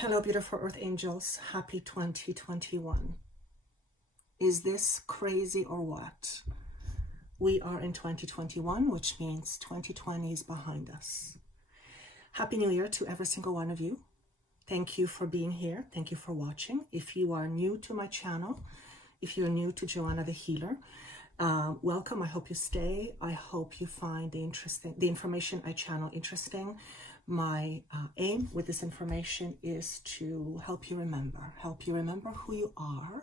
Hello, beautiful Earth Angels. Happy 2021. Is this crazy or what? We are in 2021, which means 2020 is behind us. Happy New Year to every single one of you. Thank you for being here. Thank you for watching. If you are new to my channel, if you're new to Joanna the Healer, welcome. I hope you stay. I hope you find the information I channel interesting. My aim with this information is to help you remember who you are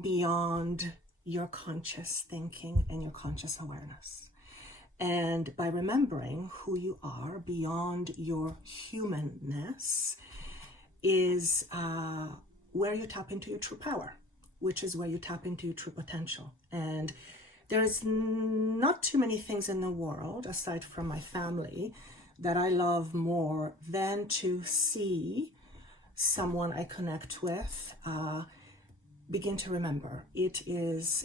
beyond your conscious thinking and your conscious awareness. And by remembering who you are beyond your humanness is where you tap into your true power, which is where you tap into your true potential. And there's not too many things in the world, aside from my family, that I love more than to see someone I connect with begin to remember. It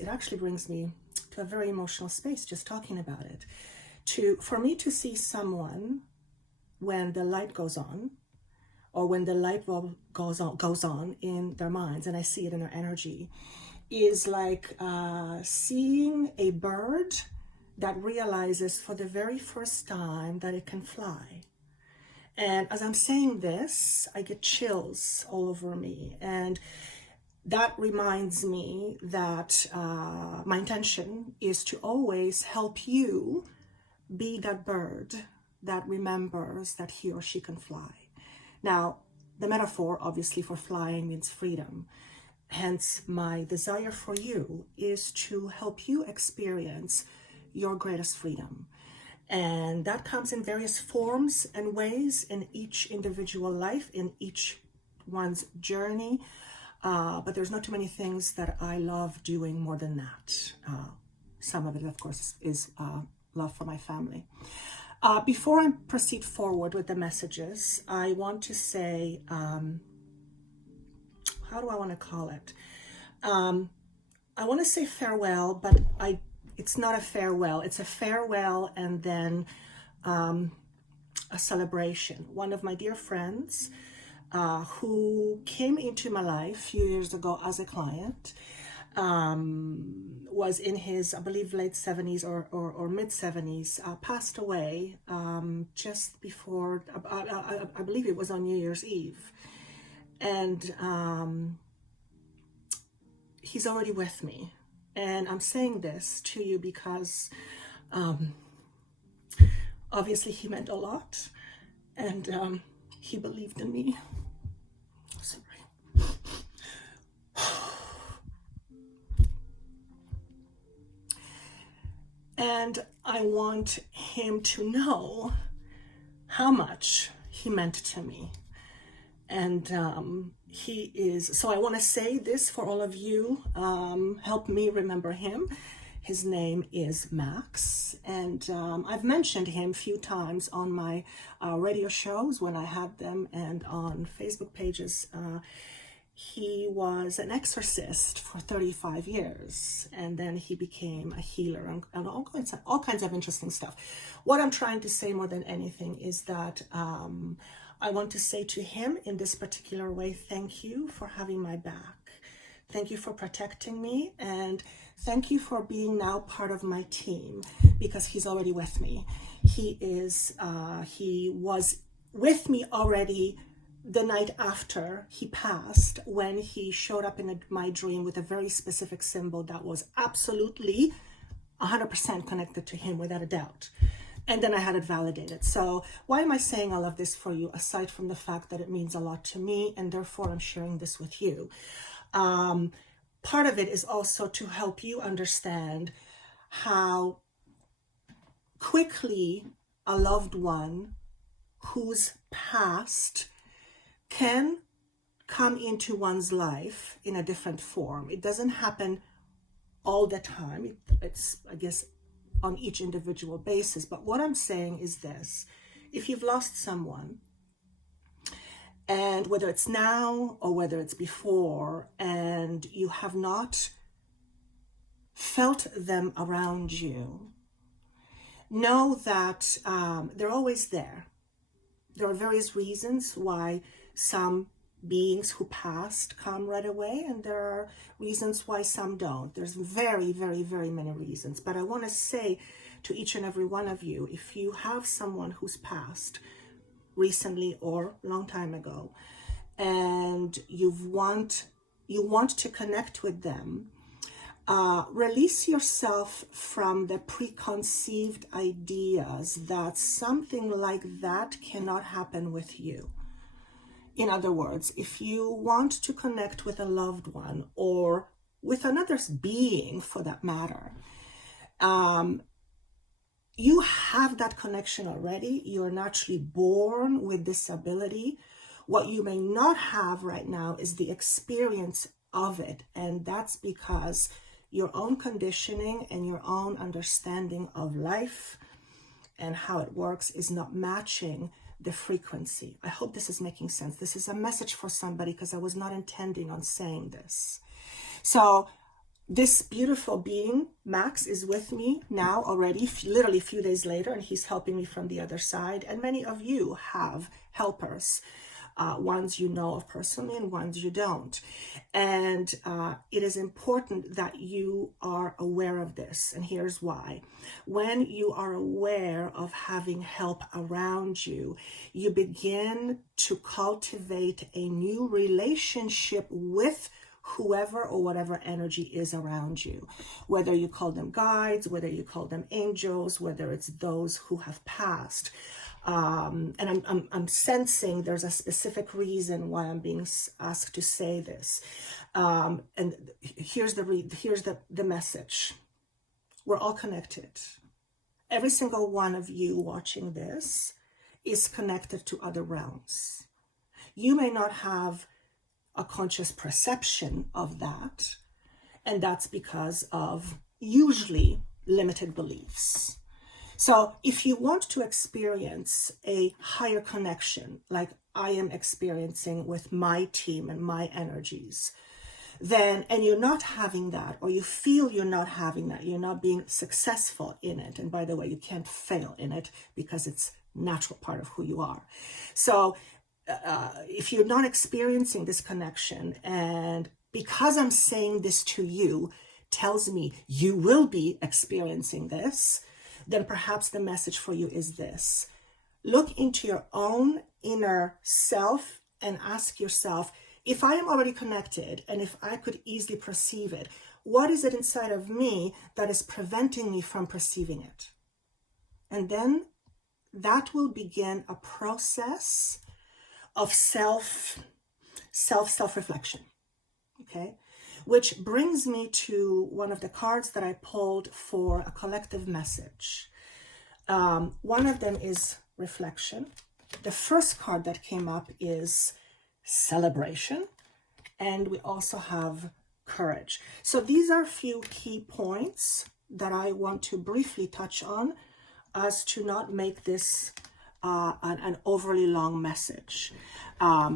actually brings me to a very emotional space just talking about it. For me to see someone when the light goes on, or when the light bulb goes on in their minds, and I see it in their energy, is like seeing a bird that realizes for the very first time that it can fly. And as I'm saying this, I get chills all over me. And that reminds me that my intention is to always help you be that bird that remembers that he or she can fly. Now, the metaphor, obviously, for flying means freedom. Hence, my desire for you is to help you experience your greatest freedom. And that comes in various forms and ways in each individual life, in each one's journey. But there's not too many things that I love doing more than that. Some of it, of course, is love for my family. Before I proceed forward with the messages, I want to say, how do I want to call it? I want to say farewell, but it's not a farewell. It's a farewell and then a celebration. One of my dear friends who came into my life a few years ago as a client, was in his, I believe, late 70s or mid 70s, passed away just before, I believe it was on New Year's Eve. And he's already with me. And I'm saying this to you because obviously he meant a lot, and he believed in me. Sorry. And I want him to know how much he meant to me. And he is, so I want to say this for all of you, help me remember him. His name is Max, and I've mentioned him a few times on my radio shows when I had them, and on Facebook pages. He was an exorcist for 35 years, and then he became a healer and all kinds of interesting stuff. What I'm trying to say more than anything is that I want to say to him in this particular way, thank you for having my back. Thank you for protecting me, and thank you for being now part of my team, because he's already with me. He was with me already the night after he passed, when he showed up in my dream with a very specific symbol that was absolutely 100% connected to him, without a doubt. And then I had it validated. So why am I saying all of this for you, aside from the fact that it means a lot to me, and therefore I'm sharing this with you? Part of it is also to help you understand how quickly a loved one who's passed can come into one's life in a different form. It doesn't happen all the time. It's, I guess, on each individual basis. But what I'm saying is this: if you've lost someone, and whether it's now or whether it's before, and you have not felt them around you, know that they're always there. There are various reasons why some beings who passed come right away, and there are reasons why some don't. There's very, very, very many reasons. But I want to say to each and every one of you, if you have someone who's passed recently or a long time ago, and you want to connect with them, release yourself from the preconceived ideas that something like that cannot happen with you. In other words, if you want to connect with a loved one or with another being for that matter, you have that connection already. You're naturally born with this ability. What you may not have right now is the experience of it. And that's because your own conditioning and your own understanding of life and how it works is not matching the frequency. I hope this is making sense. This is a message for somebody because I was not intending on saying this. So this beautiful being, Max, is with me now already, literally a few days later, and he's helping me from the other side. And many of you have helpers, ones you know of personally and ones you don't. And it is important that you are aware of this. And here's why. When you are aware of having help around you, you begin to cultivate a new relationship with whoever or whatever energy is around you, whether you call them guides, whether you call them angels, whether it's those who have passed. And I'm sensing there's a specific reason why I'm being asked to say this. And here's the message. We're all connected. Every single one of you watching this is connected to other realms. You may not have a conscious perception of that, and that's because of usually limited beliefs. So if you want to experience a higher connection, like I am experiencing with my team and my energies, then, and you're not having that, or you feel you're not having that, you're not being successful in it. And by the way, you can't fail in it because it's a natural part of who you are. So if you're not experiencing this connection, and because I'm saying this to you tells me you will be experiencing this, then perhaps the message for you is this. Look into your own inner self and ask yourself, if I am already connected and if I could easily perceive it, what is it inside of me that is preventing me from perceiving it? And then that will begin a process of self-reflection, okay? Which brings me to one of the cards that I pulled for a collective message. One of them is reflection. The first card that came up is celebration, and we also have courage. So these are a few key points that I want to briefly touch on as to not make this an overly long message.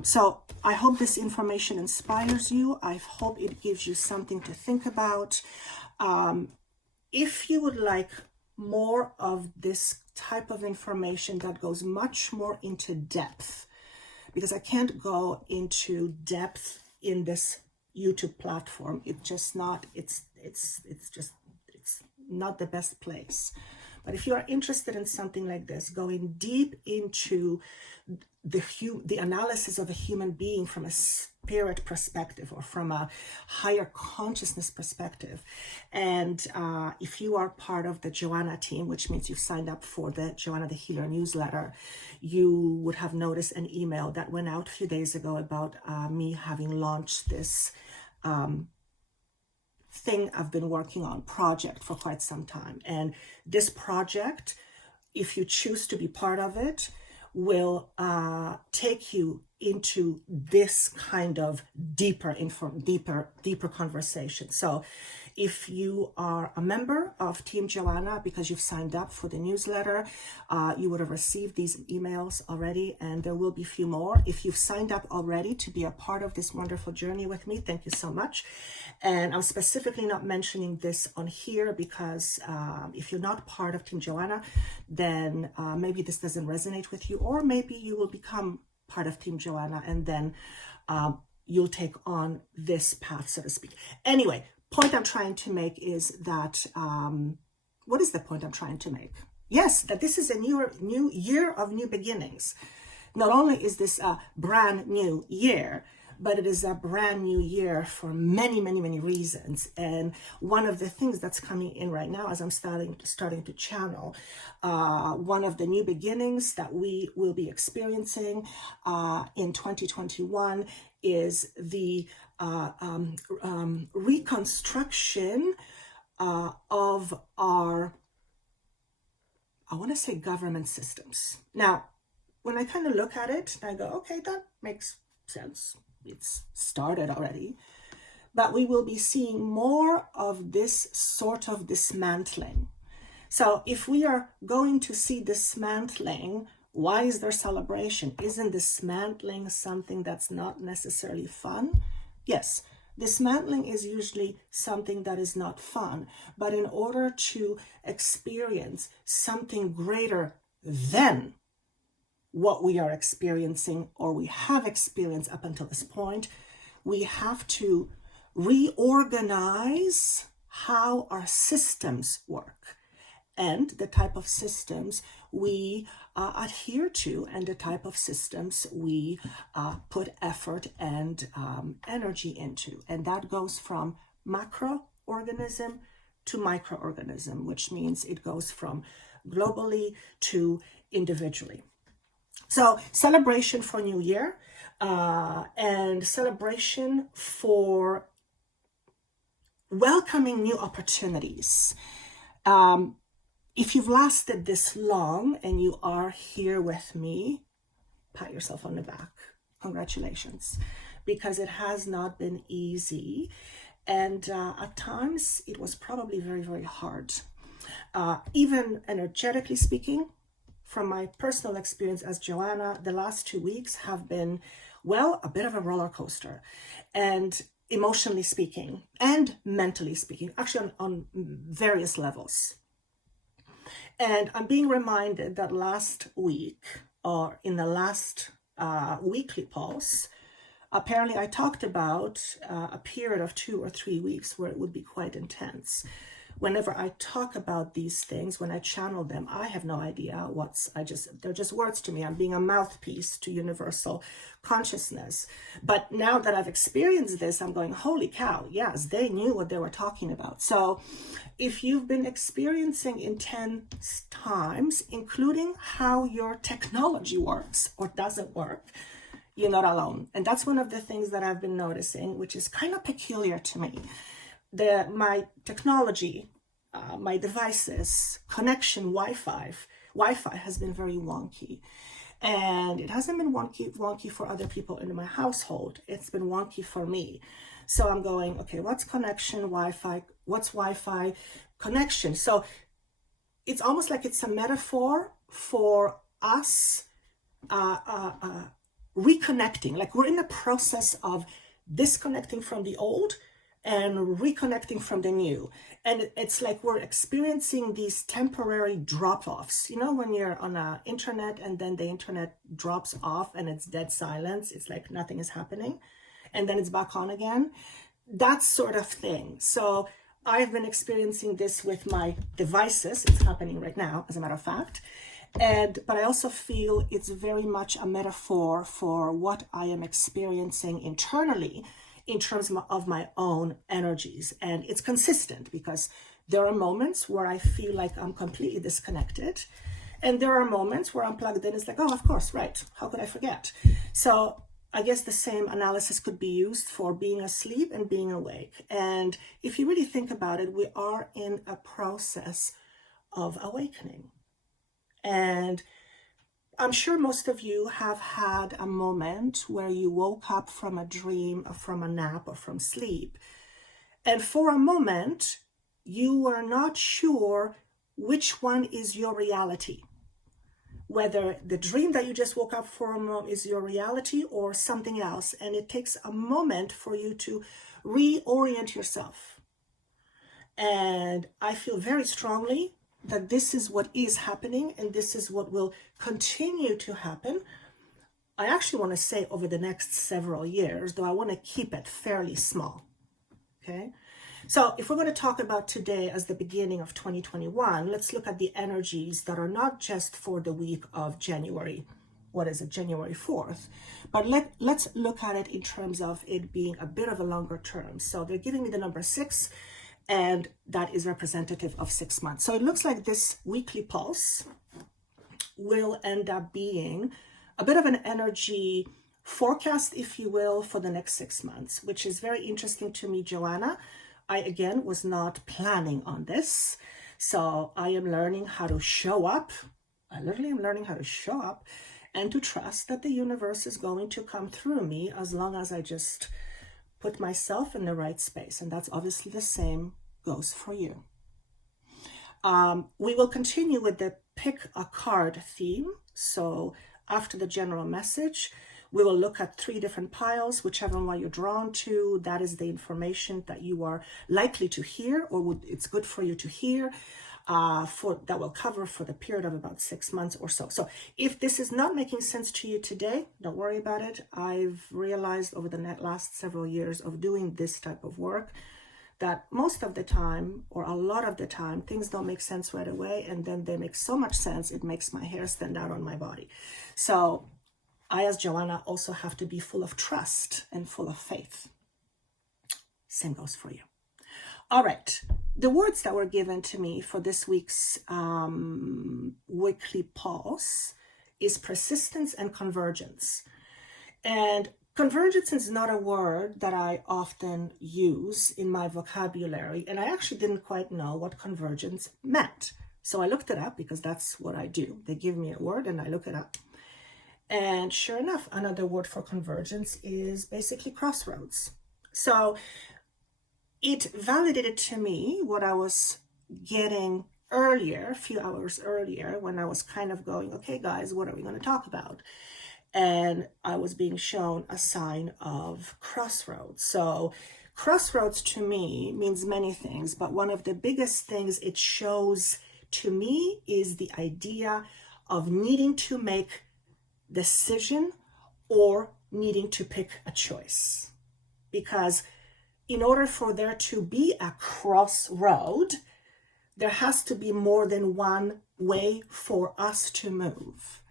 So I hope this information inspires you. I hope it gives you something to think about. If you would like more of this type of information that goes much more into depth, because I can't go into depth in this YouTube platform. It's just not the best place. But if you are interested in something like this, going deep into the analysis of a human being from a spirit perspective or from a higher consciousness perspective, and if you are part of the Joanna team, which means you've signed up for the Joanna the Healer newsletter, you would have noticed an email that went out a few days ago about me having launched this thing I've been working on, project, for quite some time. And this project, if you choose to be part of it, will take you into this kind of deeper conversation. So if you are a member of Team Joanna because you've signed up for the newsletter, you would have received these emails already, and there will be a few more. If you've signed up already to be a part of this wonderful journey with me, thank you so much. And I'm specifically not mentioning this on here because if you're not part of Team Joanna, then maybe this doesn't resonate with you, or maybe you will become part of Team Joanna, and then you'll take on this path, so to speak. Anyway, point I'm trying to make is that, what is the point I'm trying to make? Yes, that this is a new year of new beginnings. Not only is this a brand new year, but it is a brand new year for many, many, many reasons. And one of the things that's coming in right now as I'm starting to channel, one of the new beginnings that we will be experiencing in 2021 is the reconstruction of our, I want to say, government systems. Now, when I kind of look at it, I go, okay, that makes sense. It's started already. But we will be seeing more of this sort of dismantling. So if we are going to see dismantling, why is there celebration? Isn't dismantling something that's not necessarily fun? Yes, dismantling is usually something that is not fun. But in order to experience something greater than what we are experiencing or we have experienced up until this point, we have to reorganize how our systems work and the type of systems we adhere to and the type of systems we put effort and energy into. And that goes from macroorganism to microorganism, which means it goes from globally to individually. So celebration for New Year and celebration for welcoming new opportunities. If you've lasted this long and you are here with me, pat yourself on the back. Congratulations, because it has not been easy. And at times it was probably very, very hard. Even energetically speaking, from my personal experience as Joanna, the last 2 weeks have been, well, a bit of a roller coaster. And emotionally speaking and mentally speaking, actually on various levels. And I'm being reminded that last week, or in the last weekly pulse, apparently I talked about a period of 2 or 3 weeks where it would be quite intense. Whenever I talk about these things, when I channel them, I have no idea they're just words to me. I'm being a mouthpiece to universal consciousness. But now that I've experienced this, I'm going, holy cow, yes, they knew what they were talking about. So if you've been experiencing intense times, including how your technology works or doesn't work, you're not alone. And that's one of the things that I've been noticing, which is kind of peculiar to me. My technology, my devices, connection, Wi-Fi has been very wonky. And it hasn't been wonky for other people in my household. It's been wonky for me. So I'm going, okay, what's connection, Wi-Fi? What's Wi-Fi? Connection. So it's almost like it's a metaphor for us reconnecting. Like we're in the process of disconnecting from the old and reconnecting from the new. And it's like we're experiencing these temporary drop-offs. You know, when you're on the internet and then the internet drops off and it's dead silence, it's like nothing is happening. And then it's back on again. That sort of thing. So I've been experiencing this with my devices. It's happening right now, as a matter of fact. But I also feel it's very much a metaphor for what I am experiencing internally in terms of my own energies. And it's consistent because there are moments where I feel like I'm completely disconnected. And there are moments where I'm plugged in. It's like, oh, of course, right. How could I forget? So I guess the same analysis could be used for being asleep and being awake. And if you really think about it, we are in a process of awakening. And I'm sure most of you have had a moment where you woke up from a dream or from a nap or from sleep. And for a moment, you were not sure which one is your reality. Whether the dream that you just woke up from is your reality or something else. And it takes a moment for you to reorient yourself. And I feel very strongly that this is what is happening and this is what will continue to happen I actually want to say over the next several years, though I want to keep it fairly small. Okay. So if we're going to talk about today as the beginning of 2021, let's look at the energies that are not just for the week of January. What is it? January 4th. But let's look at it in terms of it being a bit of a longer term. So they're giving me the number 6, and that is representative of 6 months. So it looks like this weekly pulse will end up being a bit of an energy forecast, if you will, for the next 6 months, which is very interesting to me, Joanna. I, again, was not planning on this. So I am learning how to show up. I literally am learning how to show up and to trust that the universe is going to come through me as long as I just put myself in the right space. And that's obviously the same goes for you. We will continue with the pick a card theme. So after the general message, we will look at 3 different piles, whichever one you're drawn to. That is the information that you are likely to hear, or it's good for you to hear, that will cover for the period of about 6 months or so. So if this is not making sense to you today, don't worry about it. I've realized over the last several years of doing this type of work that most of the time, or a lot of the time, things don't make sense right away, and then they make so much sense, it makes my hair stand out on my body. So I, as Joanna, also have to be full of trust and full of faith. Same goes for you. All right. The words that were given to me for this week's weekly pulse is persistence and convergence. And convergence is not a word that I often use in my vocabulary. And I actually didn't quite know what convergence meant. So I looked it up because that's what I do. They give me a word and I look it up. And sure enough, another word for convergence is basically crossroads. So it validated to me what I was getting earlier, a few hours earlier, when I was kind of going, okay, guys, what are we going to talk about? And I was being shown a sign of crossroads. So crossroads to me means many things, but one of the biggest things it shows to me is the idea of needing to make decision or needing to pick a choice. Because in order for there to be a crossroad, there has to be more than one way for us to move.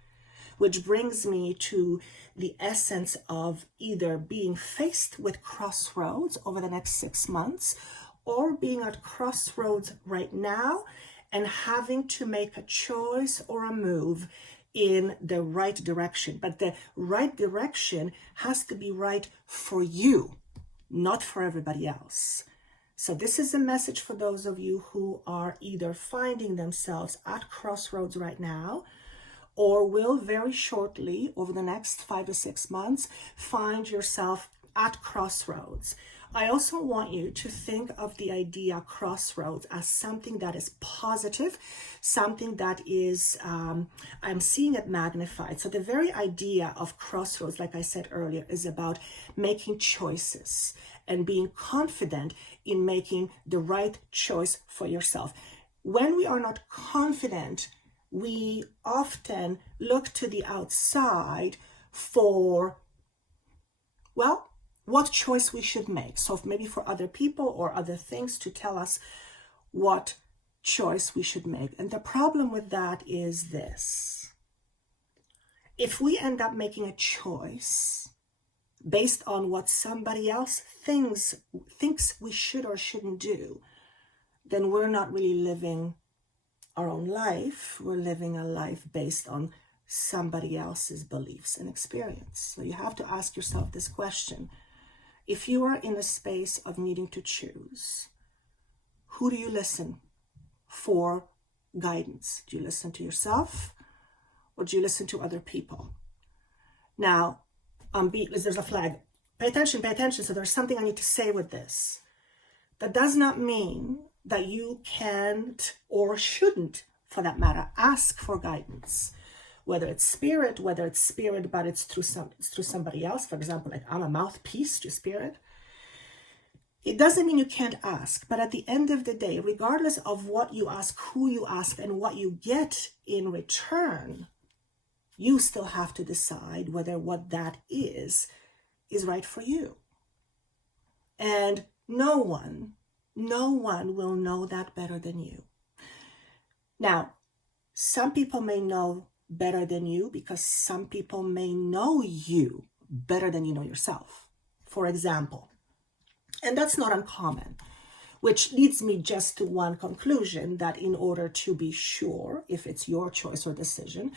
Which brings me to the essence of either being faced with crossroads over the next 6 months, or being at crossroads right now and having to make a choice or a move in the right direction. But the right direction has to be right for you, not for everybody else. So this is a message for those of you who are either finding themselves at crossroads right now, or will very shortly, over the next 5 to 6 months, find yourself at crossroads. I also want you to think of the idea crossroads as something that is positive, something that is, I'm seeing it magnified. So the very idea of crossroads, like I said earlier, is about making choices and being confident in making the right choice for yourself. When we are not confident, we often look to the outside for, well, what choice we should make. So maybe for other people or other things to tell us what choice we should make. And the problem with that is this. If we end up making a choice based on what somebody else thinks we should or shouldn't do, then we're not really living our own life. We're living a life based on somebody else's beliefs and experience. So you have to ask yourself this question. If you are in a space of needing to choose, who do you listen for guidance? Do you listen to yourself or do you listen to other people? Now, there's a flag. Pay attention. So there's something I need to say with this. That does not mean that you can't or shouldn't, for that matter, ask for guidance. Whether it's spirit, but it's through somebody else. For example, like I'm a mouthpiece to spirit. It doesn't mean you can't ask, but at the end of the day, regardless of what you ask, who you ask, and what you get in return, You still have to decide whether what that is right for you. And no one will know that better than you. Now, some people may know better than you because some people may know you better than you know yourself, for example. And that's not uncommon, which leads me just to one conclusion, that in order to be sure if it's your choice or decision,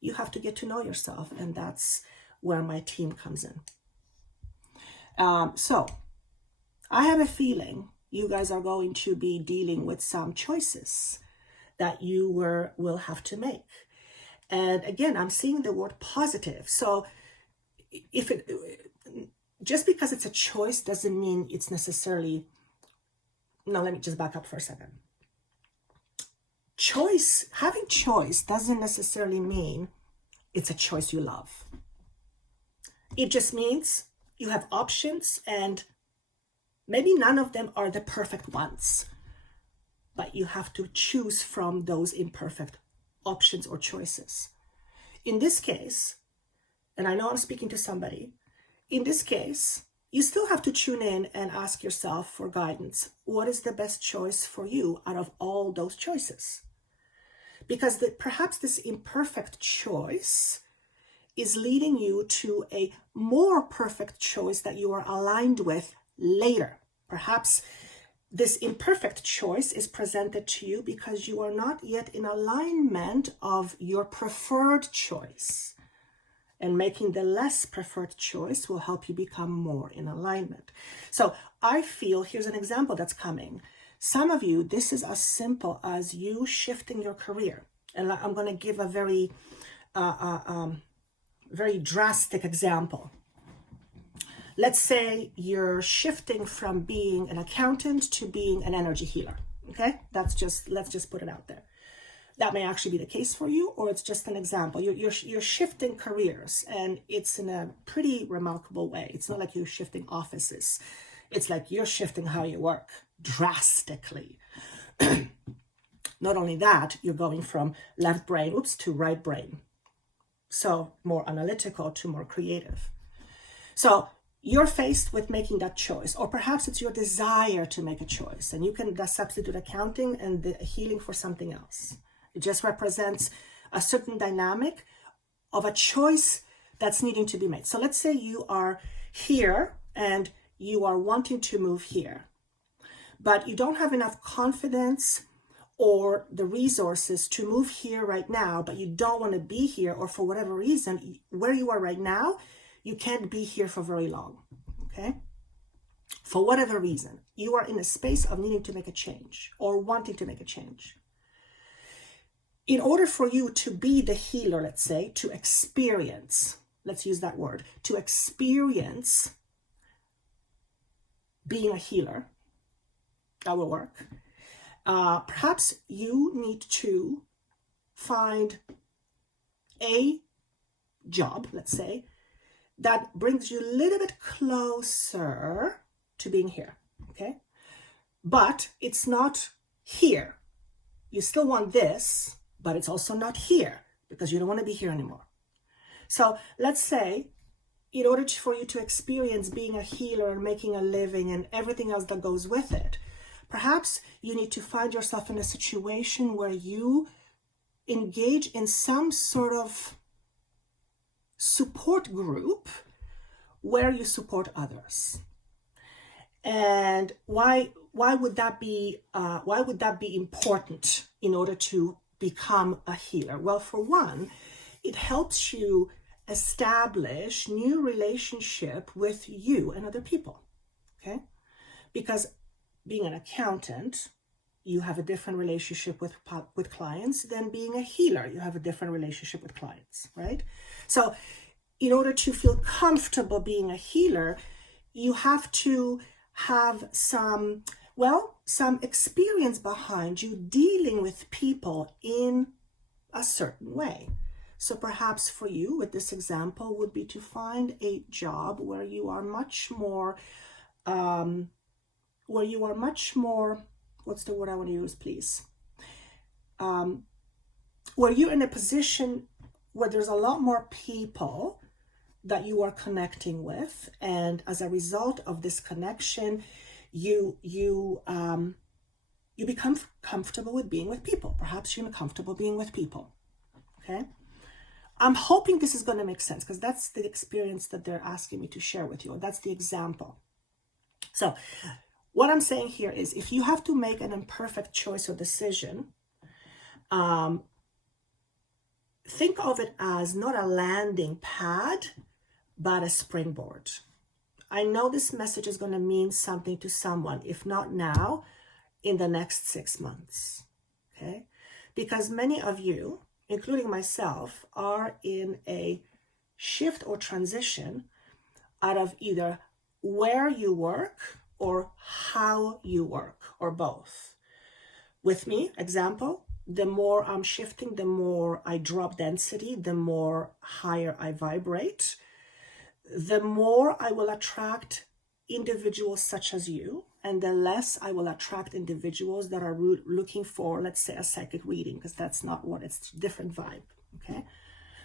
you have to get to know yourself. And that's where my team comes in. So I have a feeling you guys are going to be dealing with some choices that you will have to make. And again, I'm seeing the word positive. So just because it's a choice doesn't mean it's necessarily, no, let me just back up for a second. Having choice doesn't necessarily mean it's a choice you love. It just means you have options, and maybe none of them are the perfect ones, but you have to choose from those imperfect options or choices. In this case, and I know I'm speaking to somebody, in this case, you still have to tune in and ask yourself for guidance. What is the best choice for you out of all those choices? Because perhaps this imperfect choice is leading you to a more perfect choice that you are aligned with later. Perhaps this imperfect choice is presented to you because you are not yet in alignment of your preferred choice. And making the less preferred choice will help you become more in alignment. So I feel, here's an example that's coming. Some of you, this is as simple as you shifting your career. And I'm going to give a very drastic example. Let's say you're shifting from being an accountant to being an energy healer. Okay, let's just put it out there. That may actually be the case for you, or it's just an example. You're shifting careers, and it's in a pretty remarkable way. It's not like you're shifting offices. It's like you're shifting how you work drastically. Not only that, you're going from left brain, to right brain. So more analytical to more creative. So you're faced with making that choice, or perhaps it's your desire to make a choice, and you can substitute accounting and the healing for something else. It just represents a certain dynamic of a choice that's needing to be made. So let's say you are here and you are wanting to move here, but you don't have enough confidence or the resources to move here right now, but you don't want to be here, or for whatever reason, where you are right now, you can't be here for very long, okay? For whatever reason, you are in a space of needing to make a change or wanting to make a change. In order for you to be the healer, let's say, to experience, let's use that word, to experience being a healer, that will work. Perhaps you need to find a job, let's say, that brings you a little bit closer to being here, okay? But it's not here. You still want this, but it's also not here because you don't want to be here anymore. So let's say, in order for you to experience being a healer and making a living and everything else that goes with it, perhaps you need to find yourself in a situation where you engage in some sort of support group where you support others. And why would that be important in order to become a healer? Well, for one, it helps you establish new relationship with you and other people, okay? Because being an accountant, you have a different relationship with clients than being a healer. You have a different relationship with clients, right? So in order to feel comfortable being a healer, you have to have some experience behind you dealing with people in a certain way. So perhaps for you, with this example, would be to find a job where you are much more, what's the word I want to use, please? Where you're in a position where there's a lot more people that you are connecting with, and as a result of this connection, you become comfortable with being with people. Perhaps you're comfortable being with people. Okay, I'm hoping this is going to make sense, because that's the experience that they're asking me to share with you. That's the example. So what I'm saying here is, if you have to make an imperfect choice or decision, think of it as not a landing pad, but a springboard. I know this message is going to mean something to someone, if not now, in the next 6 months. Okay? Because many of you, including myself, are in a shift or transition out of either where you work or how you work, or both. With me, example, the more I'm shifting, the more I drop density, the more higher I vibrate, the more I will attract individuals such as you, and the less I will attract individuals that are looking for, let's say, a psychic reading, because that's not what it's, different vibe. Okay,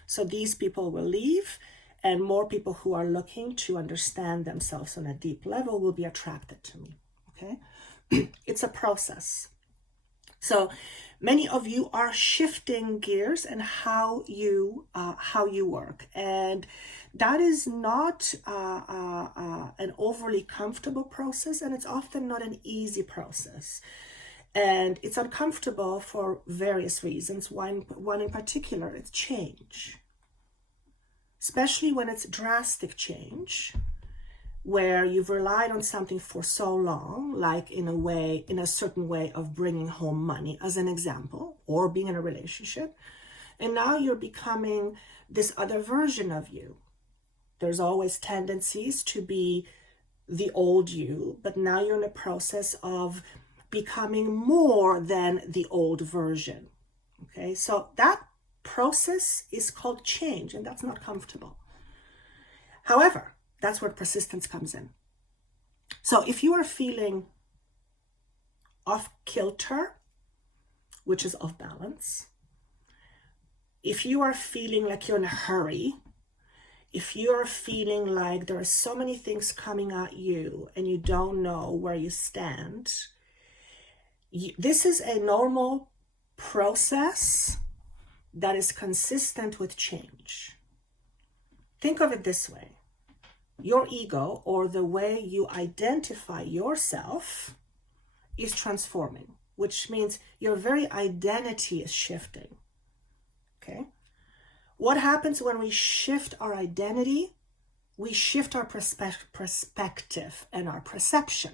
so these people will leave, and more people who are looking to understand themselves on a deep level will be attracted to me. Okay, it's a process. So many of you are shifting gears and how you work, and that is not an overly comfortable process, and it's often not an easy process, and it's uncomfortable for various reasons. One in particular, it's change, especially when it's drastic change, where you've relied on something for so long, like in a certain way of bringing home money, as an example, or being in a relationship, and now you're becoming this other version of you. There's always tendencies to be the old you, but now you're in a process of becoming more than the old version. Okay, so that process is called change, and that's not comfortable. However, that's where persistence comes in. So if you are feeling off kilter, which is off balance, if you are feeling like you're in a hurry, if you're feeling like there are so many things coming at you and you don't know where you stand, this is a normal process that is consistent with change. Think of it this way. Your ego, or the way you identify yourself, is transforming, which means your very identity is shifting. Okay? What happens when we shift our identity? We shift our perspective and our perception.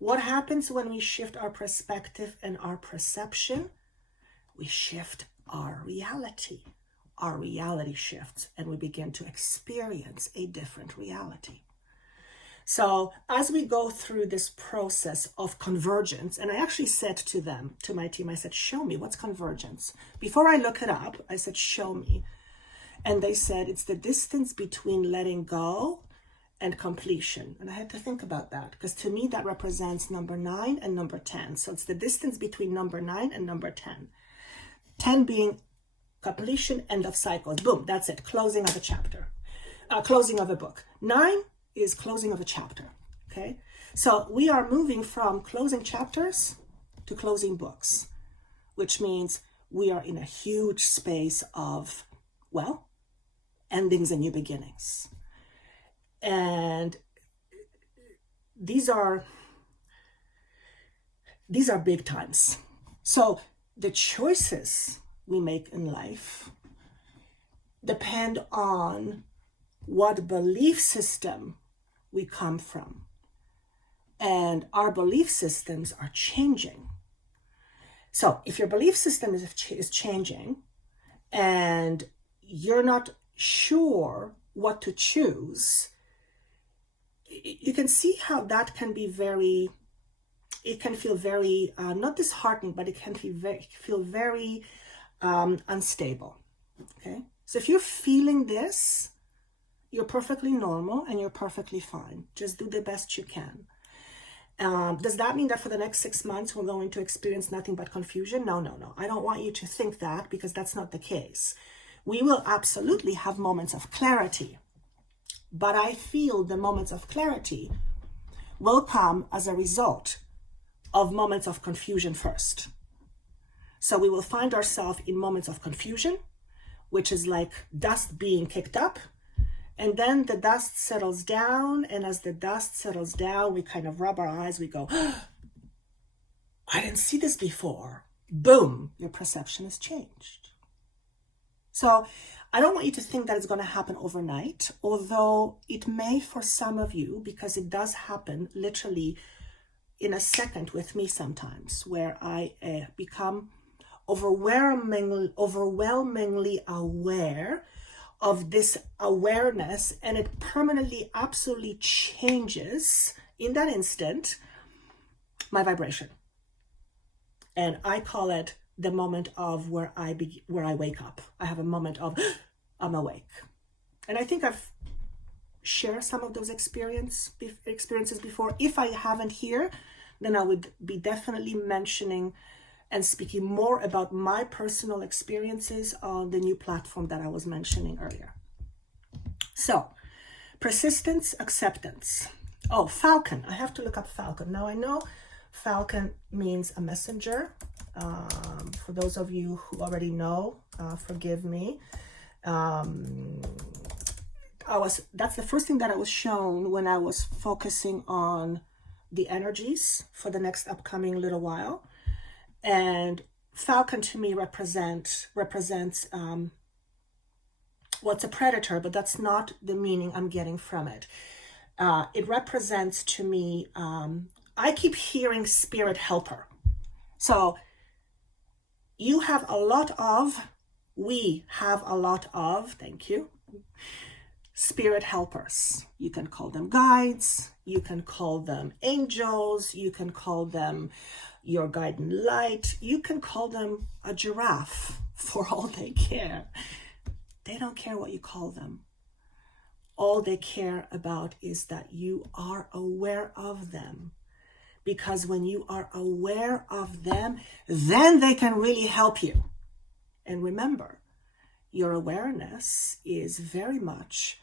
What happens when we shift our perspective and our perception? We shift our reality. Our reality shifts, and we begin to experience a different reality. So as we go through this process of convergence, and I actually said to my team, I said, show me, what's convergence? Before I look it up, I said, show me. And they said, it's the distance between letting go and completion. And I had to think about that, because to me that represents number 9 and number 10. So it's the distance between number 9 and number 10. 10 being completion, end of cycles. Boom, that's it. Closing of a chapter. Closing of a book. 9 is closing of a chapter. Okay? So we are moving from closing chapters to closing books, which means we are in a huge space of, well, endings and new beginnings. And these are big times. So the choices we make in life depend on what belief system we come from. And our belief systems are changing. So if your belief system is changing and you're not sure what to choose, you can see how that can be it can feel very, not disheartening, but it can feel very unstable. Okay, so if you're feeling this, you're perfectly normal and you're perfectly fine. Just do the best you can. Does that mean that for the next 6 months we're going to experience nothing but confusion? No. I don't want you to think that, because that's not the case. We will absolutely have moments of clarity, but I feel the moments of clarity will come as a result of moments of confusion first. So we will find ourselves in moments of confusion, which is like dust being kicked up, and then the dust settles down, and as the dust settles down, we kind of rub our eyes, we go, I didn't see this before. Boom, your perception has changed. So I don't want you to think that it's going to happen overnight, although it may for some of you, because it does happen literally in a second with me sometimes, where I become overwhelmingly aware of this awareness, and it permanently, absolutely changes in that instant my vibration. And I call it the moment of where I wake up. I have a moment of I'm awake. And I think I've shared some of those experiences before. If I haven't here, then I would be definitely mentioning and speaking more about my personal experiences on the new platform that I was mentioning earlier. So, persistence, acceptance. Oh, falcon. I have to look up falcon. Now I know falcon means a messenger. For those of you who already know, forgive me. That's the first thing that I was shown when I was focusing on the energies for the next upcoming little while. And falcon to me represents what's a predator, but that's not the meaning I'm getting from it. It represents to me, I keep hearing spirit helper. So we have a lot of, thank you, spirit helpers. You can call them guides, you can call them angels, you can call them your guiding light, you can call them a giraffe for all they care. They don't care what you call them. All they care about is that you are aware of them. Because when you are aware of them, then they can really help you. And remember, your awareness is very much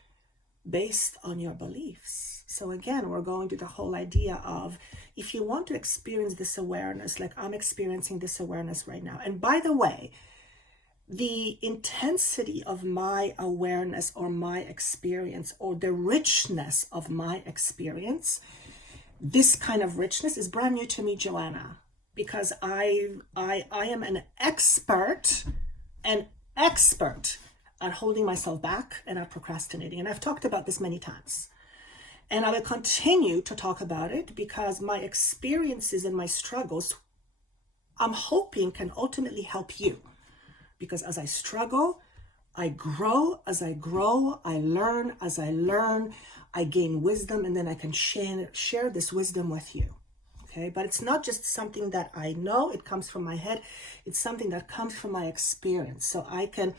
based on your beliefs. So again, we're going to the whole idea of, if you want to experience this awareness, like I'm experiencing this awareness right now. And by the way, the intensity of my awareness or my experience, or the richness of my experience, this kind of richness is brand new to me, Joanna, because I am an expert at holding myself back and at procrastinating. And I've talked about this many times. And I will continue to talk about it because my experiences and my struggles, I'm hoping, can ultimately help you. Because as I struggle, I grow. As I grow, I learn. As I learn, I gain wisdom, and then I can share this wisdom with you. Okay, but it's not just something that I know, it comes from my head. It's something that comes from my experience. So I can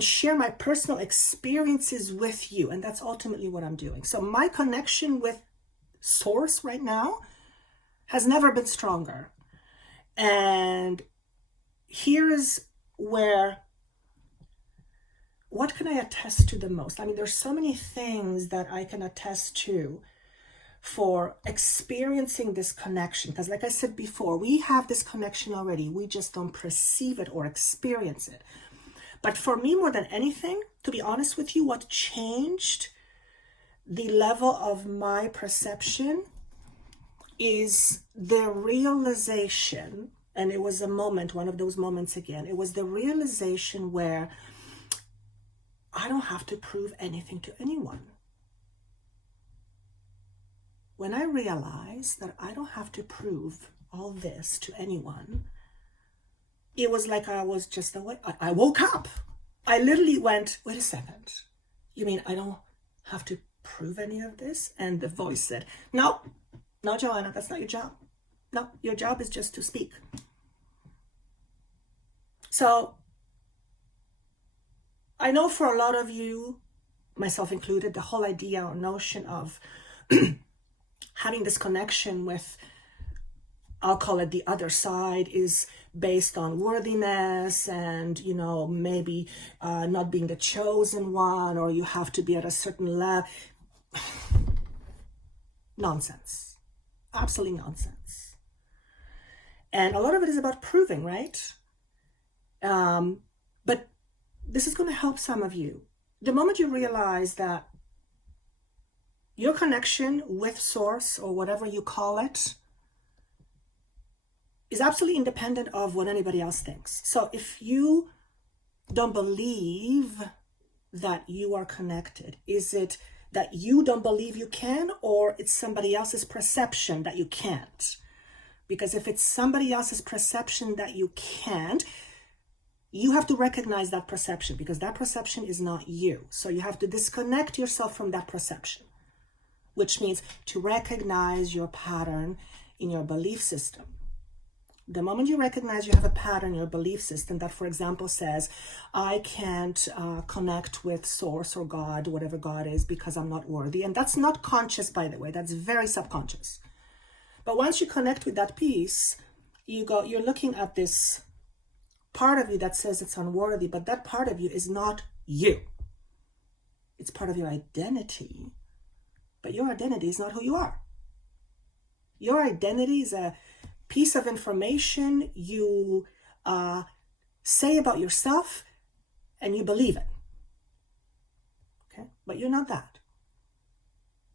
share my personal experiences with you, and that's ultimately what I'm doing. So my connection with Source right now has never been stronger. And here's where, what can I attest to the most? I mean, there's so many things that I can attest to for experiencing this connection. Because like I said before, we have this connection already. We just don't perceive it or experience it. But for me, more than anything, to be honest with you, what changed the level of my perception is the realization, and it was a moment, one of those moments again, it was the realization where I don't have to prove anything to anyone. When I realized that I don't have to prove all this to anyone, it was like I was just awake. I woke up. I literally went, wait a second. You mean I don't have to prove any of this? And the voice said, no, Joanna, that's not your job. No, your job is just to speak. So I know for a lot of you, myself included, the whole idea or notion of having this connection with I'll call it the other side, is based on worthiness and, you know, maybe not being the chosen one, or you have to be at a certain level. Nonsense. Absolutely nonsense. And a lot of it is about proving, right? But this is going to help some of you. The moment you realize that your connection with Source, or whatever you call it, is absolutely independent of what anybody else thinks. So if you don't believe that you are connected, is it that you don't believe you can, or it's somebody else's perception that you can't? Because if it's somebody else's perception that you can't, you have to recognize that perception, because that perception is not you. So you have to disconnect yourself from that perception, which means to recognize your pattern in your belief system. The moment you recognize you have a pattern in your belief system that, for example, says, I can't connect with Source or God, whatever God is, because I'm not worthy. And that's not conscious, by the way. That's very subconscious. But once you connect with that piece, you're looking at this part of you that says it's unworthy, but that part of you is not you. It's part of your identity, but your identity is not who you are. Your identity is a piece of information you say about yourself, and you believe it. Okay? But you're not that.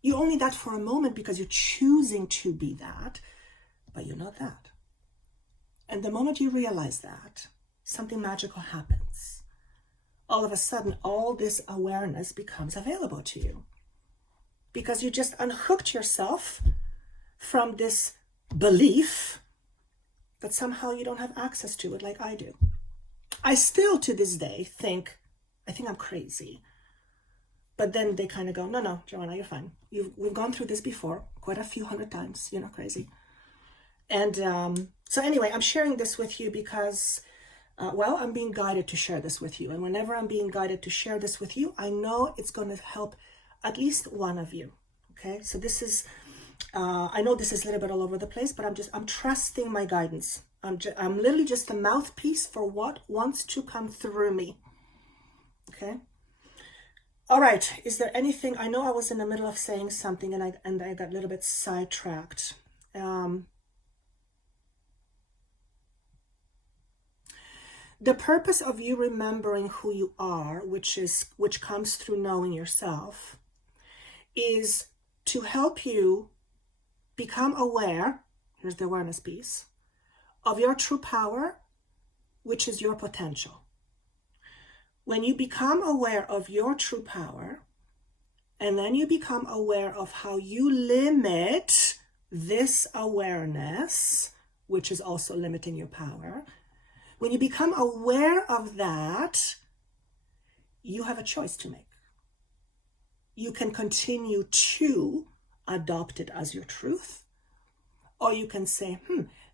You're only that for a moment because you're choosing to be that, but you're not that. And the moment you realize that, something magical happens. All of a sudden, all this awareness becomes available to you, because you just unhooked yourself from this belief that somehow you don't have access to it like I do. I still, to this day, I think I'm crazy. But then they kind of go, no, Joanna, you're fine. We've gone through this before, quite a few hundred times. You're not crazy. And so anyway, I'm sharing this with you because, I'm being guided to share this with you. And whenever I'm being guided to share this with you, I know it's going to help at least one of you. Okay, so this is, I know this is a little bit all over the place, but I'm trusting my guidance. I'm literally just a mouthpiece for what wants to come through me. Okay. All right. Is there anything? I know I was in the middle of saying something and I got a little bit sidetracked. The purpose of you remembering who you are, which comes through knowing yourself, is to help you become aware, here's the awareness piece, of your true power, which is your potential. When you become aware of your true power, and then you become aware of how you limit this awareness, which is also limiting your power, when you become aware of that, you have a choice to make. You can continue to adopt it as your truth, or you can say,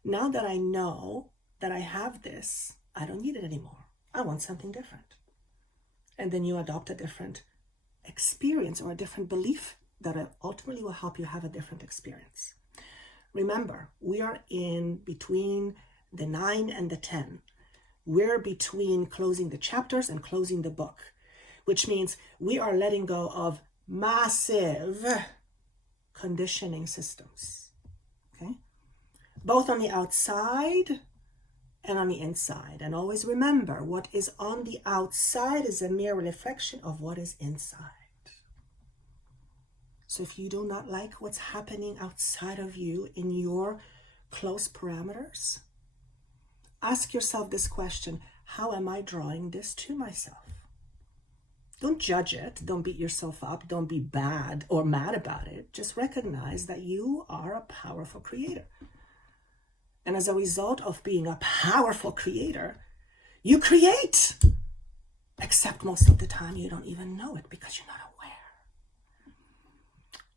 now that I know that I have this, I don't need it anymore. I want something different. And then you adopt a different experience or a different belief that ultimately will help you have a different experience. Remember, we are in between the 9 and the 10. We're between closing the chapters and closing the book, which means we are letting go of massive conditioning systems, okay? Both on the outside and on the inside. And always remember, what is on the outside is a mere reflection of what is inside. So if you do not like what's happening outside of you in your close parameters, ask yourself this question: how am I drawing this to myself? Don't judge it. Don't beat yourself up. Don't be bad or mad about it. Just recognize that you are a powerful creator. And as a result of being a powerful creator, you create. Except most of the time you don't even know it because you're not aware.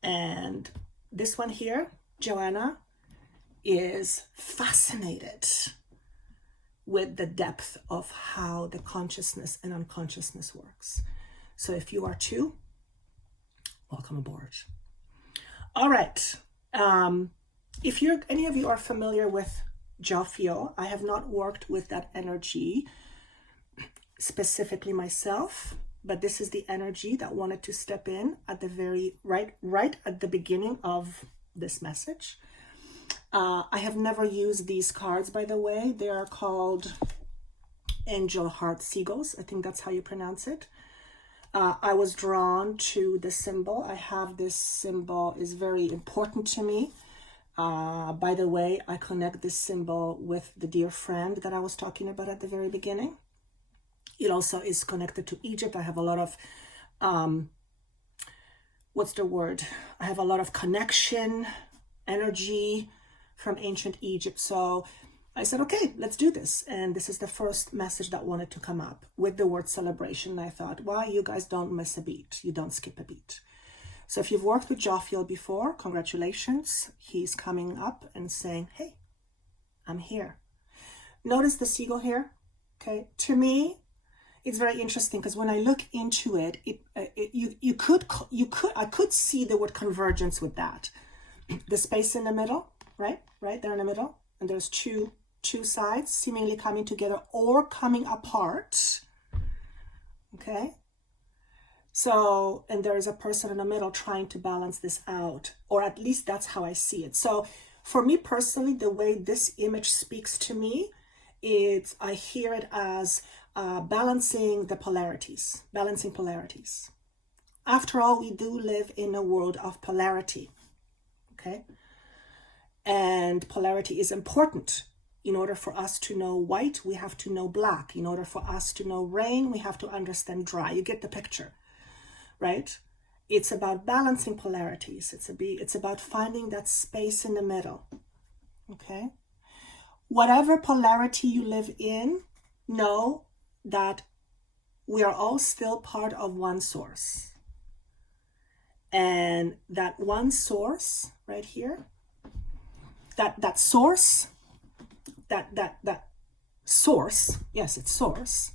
And this one here, Joanna, is fascinated with the depth of how the consciousness and unconsciousness works. So if you are too, welcome aboard. All right. If any of you are familiar with Jophio, I have not worked with that energy specifically myself, but this is the energy that wanted to step in at the very right at the beginning of this message. I have never used these cards, by the way. They are called Angel Heart Seagulls. I think that's how you pronounce it. I was drawn to the symbol. I have this symbol, is very important to me. By the way, I connect this symbol with the dear friend that I was talking about at the very beginning. It also is connected to Egypt. I have a lot of, what's the word? I have a lot of connection, energy from ancient Egypt. So I said, okay, let's do this. And this is the first message that wanted to come up with the word celebration. And I thought, well, you guys don't miss a beat. You don't skip a beat. So if you've worked with Jophiel before, congratulations. He's coming up and saying, hey, I'm here. Notice the seagull here. Okay. To me, it's very interesting because when I look into it, I could see the word convergence with that. The space in the middle, right there in the middle. And there's two sides seemingly coming together or coming apart. Okay. So, and there is a person in the middle trying to balance this out, or at least that's how I see it. So for me personally, the way this image speaks to me, I hear it as balancing polarities. After all, we do live in a world of polarity. Okay. And polarity is important. In order for us to know white, we have to know black. In order for us to know rain, we have to understand dry. You get the picture, right? It's about balancing polarities. It's about finding that space in the middle, okay? Whatever polarity you live in, know that we are all still part of one source. And that one source right here, that source, that source, yes, it's source.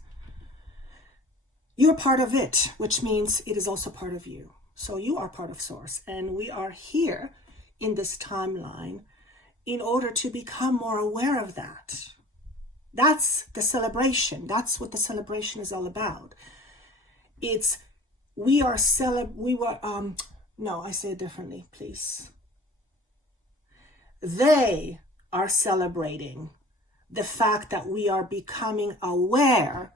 You're part of it, which means it is also part of you. So you are part of source. And we are here in this timeline in order to become more aware of that. That's the celebration. That's what the celebration is all about. It's, no, I say it differently, please. They are celebrating the fact that we are becoming aware,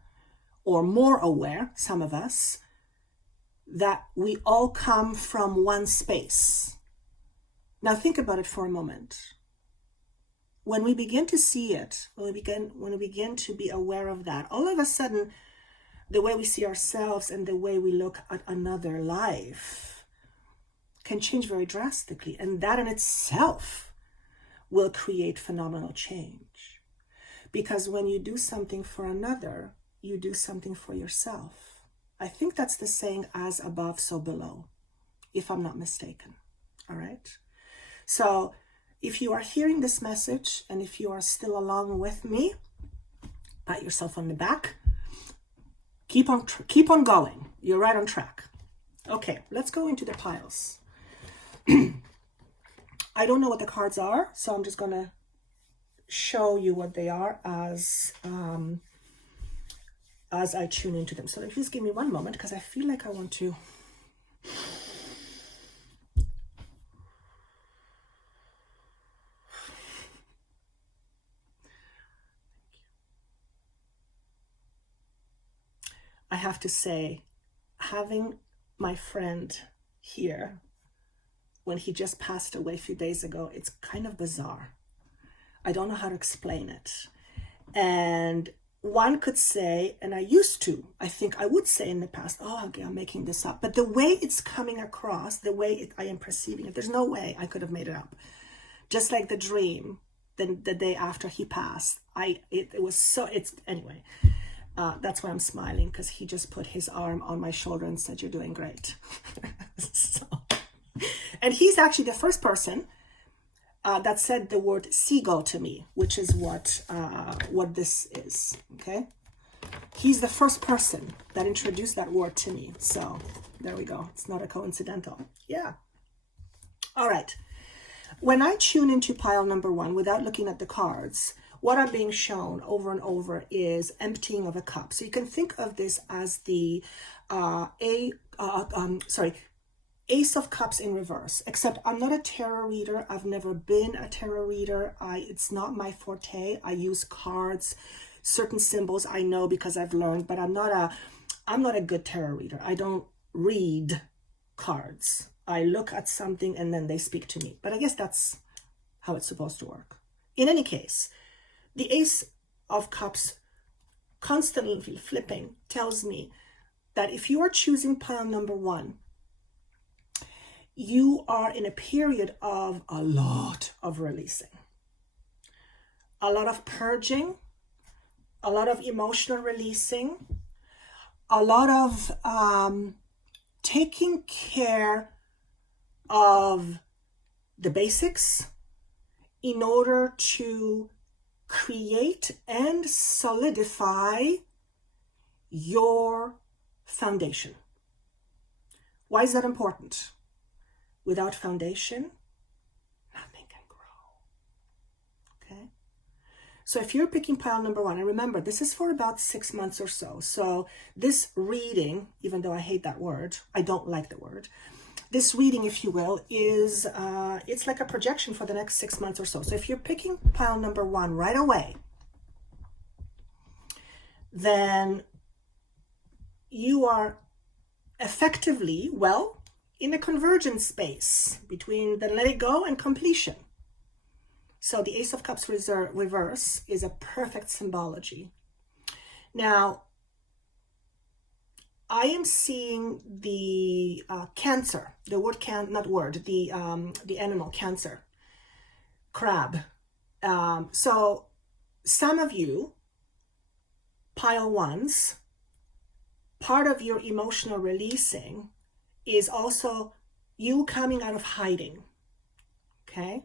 or more aware, some of us, that we all come from one space. Now think about it for a moment. When we begin to see it, when we begin to be aware of that, all of a sudden, the way we see ourselves and the way we look at another life can change very drastically. And that in itself will create phenomenal change. Because when you do something for another, you do something for yourself. I think that's the saying, as above, so below, if I'm not mistaken. All right. So if you are hearing this message and if you are still along with me, pat yourself on the back. Keep on going. You're right on track. Okay, let's go into the piles. I don't know what the cards are, so I'm just going to show you what they are as I tune into them. So please give me one moment because I feel like I want to. I have to say, having my friend here when he just passed away a few days ago, it's kind of bizarre. I don't know how to explain it. And one could say, and I think I would say in the past, oh, okay, I'm making this up. But the way it's coming across, the way I am perceiving it, there's no way I could have made it up. Just like the dream, the day after he passed, anyway. That's why I'm smiling, because he just put his arm on my shoulder and said, you're doing great. And he's actually the first person that said the word seagull to me, which is what this is, okay? He's the first person that introduced that word to me. So there we go. It's not a coincidental. Yeah. All right. When I tune into pile number 1 without looking at the cards, what I'm being shown over and over is emptying of a cup. So you can think of this as the Ace of Cups in reverse, except I'm not a tarot reader. I've never been a tarot reader. It's not my forte. I use cards, certain symbols I know because I've learned, but I'm not a good tarot reader. I don't read cards. I look at something and then they speak to me. But I guess that's how it's supposed to work. In any case, the Ace of Cups constantly flipping tells me that if you are choosing pile number 1, you are in a period of a lot of releasing, a lot of purging, a lot of emotional releasing, a lot of taking care of the basics in order to create and solidify your foundation. Why is that important? Without foundation, nothing can grow. Okay? So if you're picking pile number 1, and remember, this is for about 6 months or so. So this reading, even though I hate that word, I don't like the word, this reading, if you will, is, it's like a projection for the next 6 months or so. So if you're picking pile number 1 right away, then you are effectively, well, in a convergence space between the let it go and completion. So the Ace of Cups reverse is a perfect symbology. Now, I am seeing the Cancer, the word the animal Cancer, crab. So some of you, pile 1s, part of your emotional releasing is also you coming out of hiding, okay?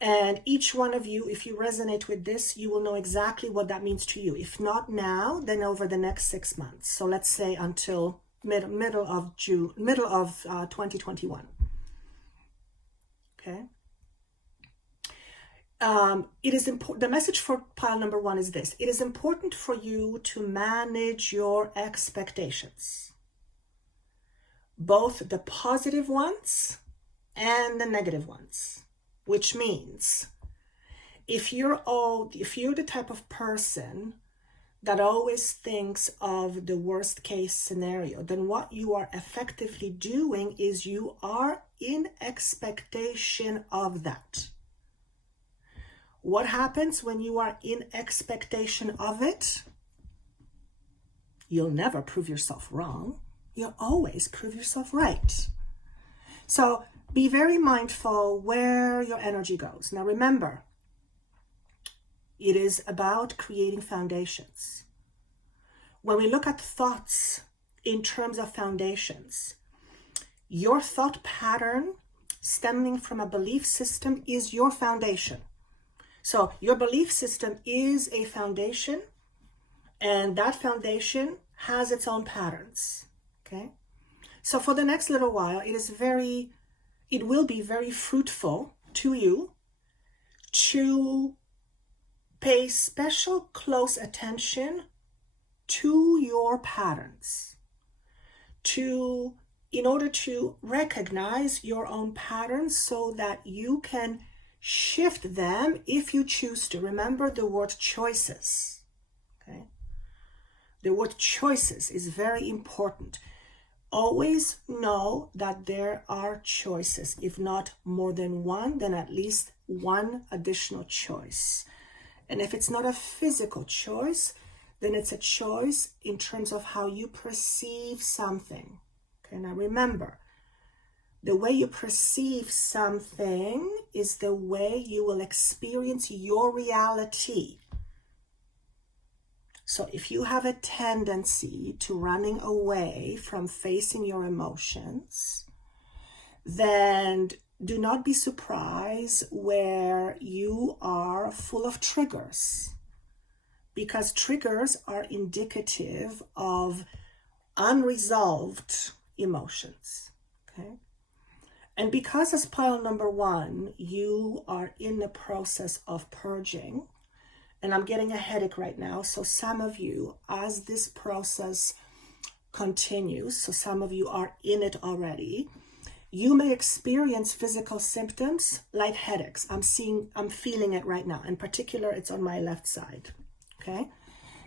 And each one of you, if you resonate with this, you will know exactly what that means to you. If not now, then over the next 6 months. So let's say until middle of 2021, okay? It is important. The message for pile number 1 is this. It is important for you to manage your expectations, both the positive ones and the negative ones, which means if you're the type of person that always thinks of the worst case scenario, then what you are effectively doing is you are in expectation of that. What happens when you are in expectation of it? You'll never prove yourself wrong. You'll always prove yourself right. So be very mindful where your energy goes. Now remember, it is about creating foundations. When we look at thoughts in terms of foundations, your thought pattern stemming from a belief system is your foundation. So your belief system is a foundation, and that foundation has its own patterns. Okay, so for the next little while, it will be very fruitful to you to pay special close attention to your patterns, in order to recognize your own patterns so that you can shift them if you choose to. Remember the word choices. Okay, the word choices is very important. Always know that there are choices. If not more than one, then at least one additional choice. And if it's not a physical choice, then it's a choice in terms of how you perceive something. Okay, now remember, the way you perceive something is the way you will experience your reality. So if you have a tendency to running away from facing your emotions, then do not be surprised where you are full of triggers, because triggers are indicative of unresolved emotions. Okay? And because as pile number 1, you are in the process of purging, and I'm getting a headache right now. So some of you, as this process continues, so some of you are in it already, you may experience physical symptoms like headaches. I'm feeling it right now. In particular, it's on my left side, okay?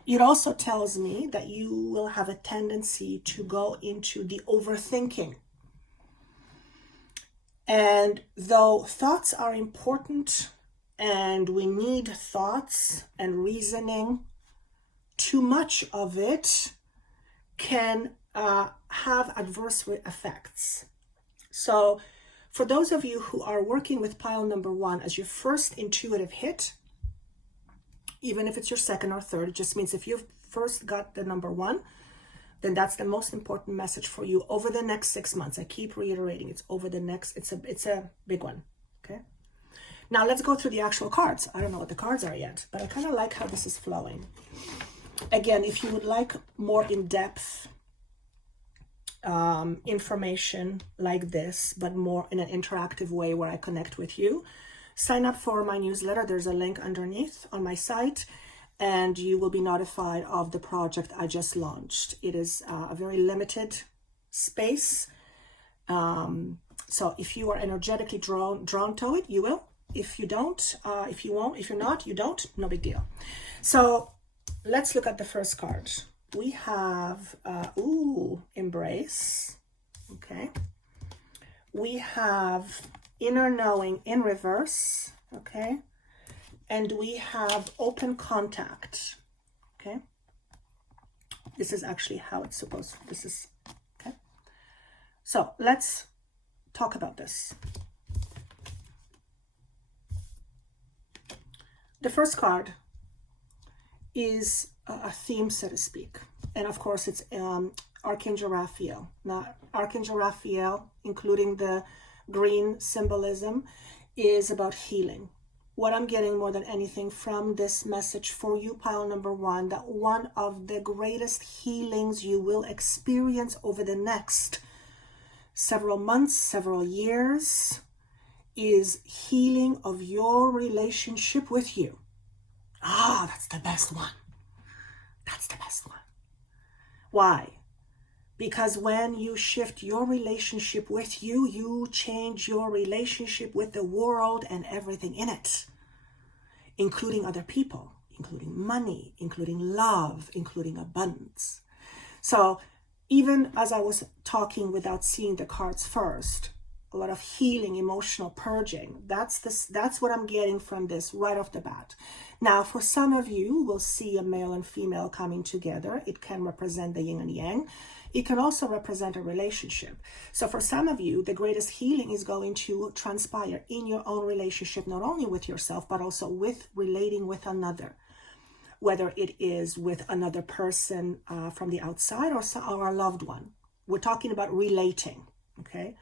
It also tells me that you will have a tendency to go into the overthinking. And though thoughts are important and we need thoughts and reasoning, too much of it can have adverse effects. So for those of you who are working with pile number 1 as your first intuitive hit, even if it's your second or third, it just means if you've first got the number 1, then that's the most important message for you over the next 6 months. I keep reiterating, it's over the next, it's a big one, okay? Now let's go through the actual cards. I don't know what the cards are yet, but I kind of like how this is flowing. Again, if you would like more in-depth information like this, but more in an interactive way where I connect with you, sign up for my newsletter. There's a link underneath on my site, and you will be notified of the project I just launched. It is a very limited space. So if you are energetically drawn to it, you will. If you don't, if you won't, if you're not, you don't, no big deal. So let's look at the first card. We have, embrace, okay. We have inner knowing in reverse, okay. And we have open contact, okay. This is actually how it's supposed to, this is, okay. So let's talk about this. The first card is a theme, so to speak. And of course, it's Archangel Raphael. Now, Archangel Raphael, including the green symbolism, is about healing. What I'm getting more than anything from this message for you, pile number 1, that one of the greatest healings you will experience over the next several months, several years, is healing of your relationship with you. Ah, that's the best one. That's the best one. Why? Because when you shift your relationship with you, you change your relationship with the world and everything in it, including other people, including money, including love, including abundance. So even as I was talking without seeing the cards first, a lot of healing, emotional purging, that's what I'm getting from this right off the bat. Now, for some of you, we'll see a male and female coming together. It can represent the yin and yang. It can also represent a relationship. So for some of you, the greatest healing is going to transpire in your own relationship, not only with yourself, but also with relating with another, whether it is with another person from the outside or a loved one. We're talking about relating, okay?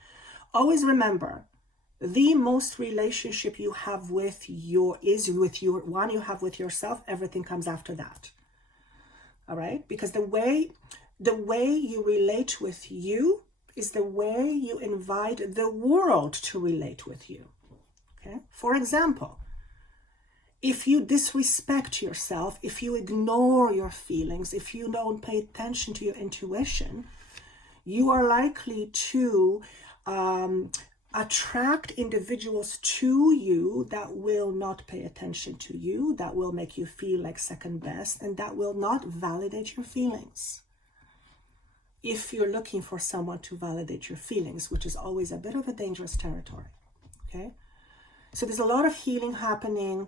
Always remember, the most relationship you have with your one you have with yourself. Everything comes after that. All right? Because the way you relate with you is the way you invite the world to relate with you. Okay? For example, if you disrespect yourself, if you ignore your feelings, if you don't pay attention to your intuition, you are likely to attract individuals to you that will not pay attention to you, that will make you feel like second best, and that will not validate your feelings. If you're looking for someone to validate your feelings, which is always a bit of a dangerous territory, okay? So there's a lot of healing happening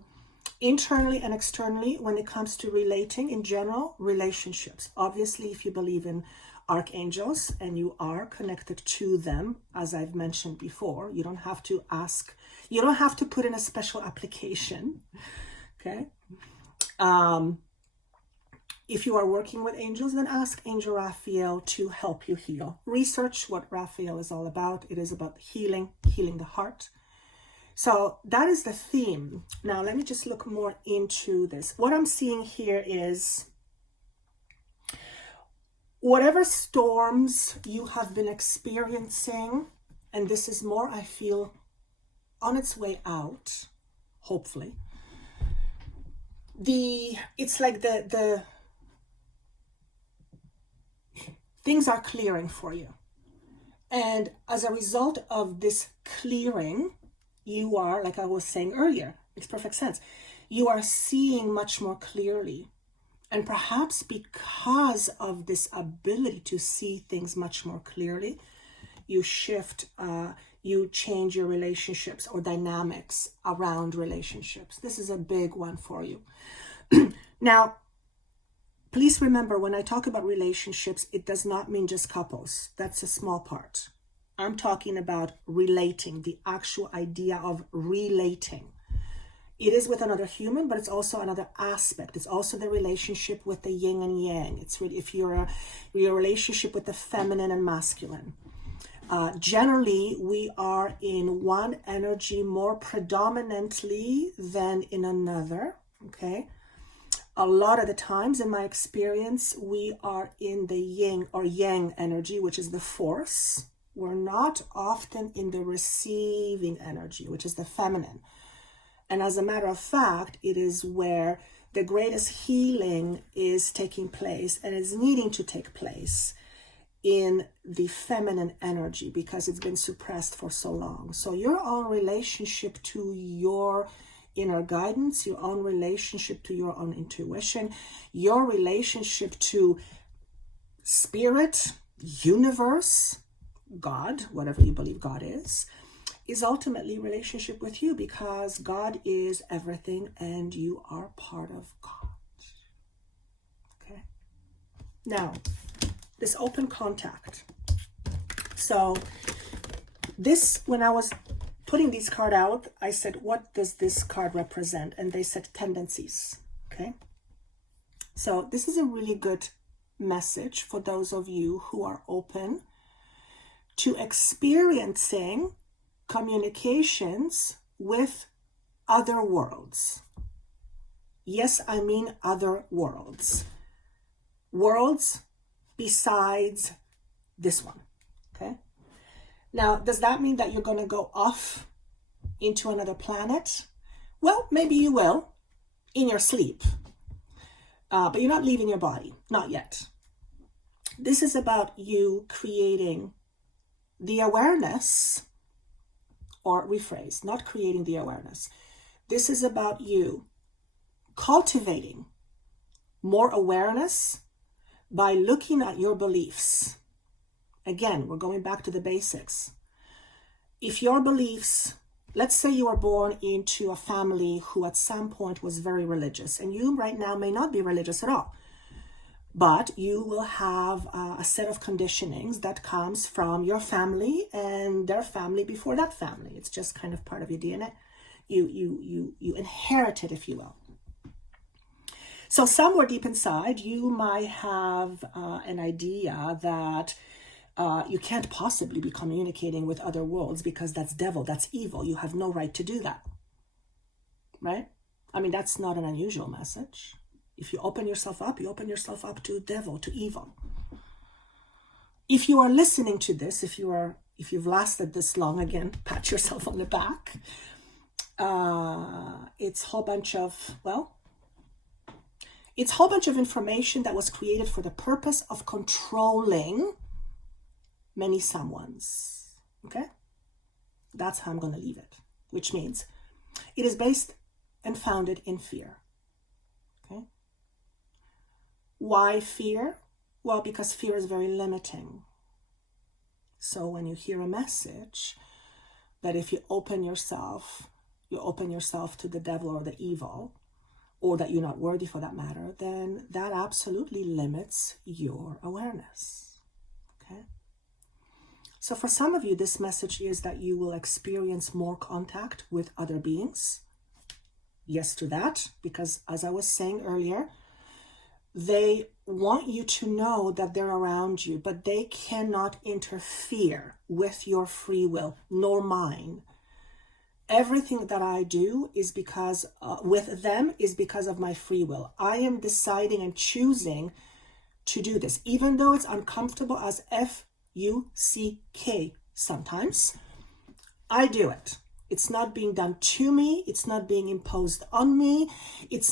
internally and externally when it comes to relating in general, relationships. Obviously, if you believe in archangels and you are connected to them, as I've mentioned before, you don't have to ask, you don't have to put in a special application, okay? If you are working with angels, then ask Angel Raphael to help you heal. Research what Raphael is all about. It is about healing the heart. So that is the theme. Now, let me just look more into this. What I'm seeing here is whatever storms you have been experiencing and this is more, I feel, on its way out, hopefully. It's like the things are clearing for you. And as a result of this clearing, you are, like I was saying earlier, makes perfect sense. You are seeing much more clearly. And perhaps because of this ability to see things much more clearly, you shift, you change your relationships or dynamics around relationships. This is a big one for you. Now, please remember, when I talk about relationships, it does not mean just couples. That's a small part. I'm talking about relating, the actual idea of relating. It is with another human, but it's also another aspect. It's also the relationship with the yin and yang. It's really, if your relationship with the feminine and masculine. Generally, we are in one energy more predominantly than in another, okay? A lot of the times, in my experience, we are in the yin or yang energy, which is the force. We're not often in the receiving energy, which is the feminine. And as a matter of fact, it is where the greatest healing is taking place and is needing to take place in the feminine energy because it's been suppressed for so long. So your own relationship to your inner guidance, your own relationship to your own intuition, your relationship to spirit, universe, God, whatever you believe God is ultimately relationship with you, because God is everything and you are part of God. Okay. Now, this open contact. So this, when I was putting these cards out, I said, what does this card represent? And they said tendencies. Okay. So this is a really good message for those of you who are open to experiencing communications with other worlds. Yes, I mean other worlds. Worlds besides this one, okay? Now, does that mean that you're going to go off into another planet? Well, maybe you will in your sleep, but you're not leaving your body, not yet. This is about you creating the awareness, or rephrase, not creating the awareness. This is about you cultivating more awareness by looking at your beliefs. Again, we're going back to the basics. If your beliefs, let's say you were born into a family who at some point was very religious, and you right now may not be religious at all, but you will have a set of conditionings that comes from your family and their family before that family. It's just kind of part of your DNA. You inherit it, if you will. So somewhere deep inside, you might have an idea that you can't possibly be communicating with other worlds because that's devil, that's evil. You have no right to do that, right? I mean, that's not an unusual message. If you open yourself up, you open yourself up to devil, to evil. If you are listening to this, if you've lasted this long, again, pat yourself on the back. It's a whole bunch of information that was created for the purpose of controlling many someones. Okay? That's how I'm going to leave it, which means it is based and founded in fear. Okay? Why fear? Well, because fear is very limiting. So when you hear a message that if you open yourself to the devil or the evil, or that you're not worthy for that matter, then that absolutely limits your awareness. Okay? So for some of you, this message is that you will experience more contact with other beings. Yes to that, because as I was saying earlier, they want you to know that they're around you, but they cannot interfere with your free will, nor mine. Everything that I do is because, with them, is because of my free will. I am deciding and choosing to do this, even though it's uncomfortable as F-U-C-K, Sometimes I do it. It's not being done to me. It's not being imposed on me.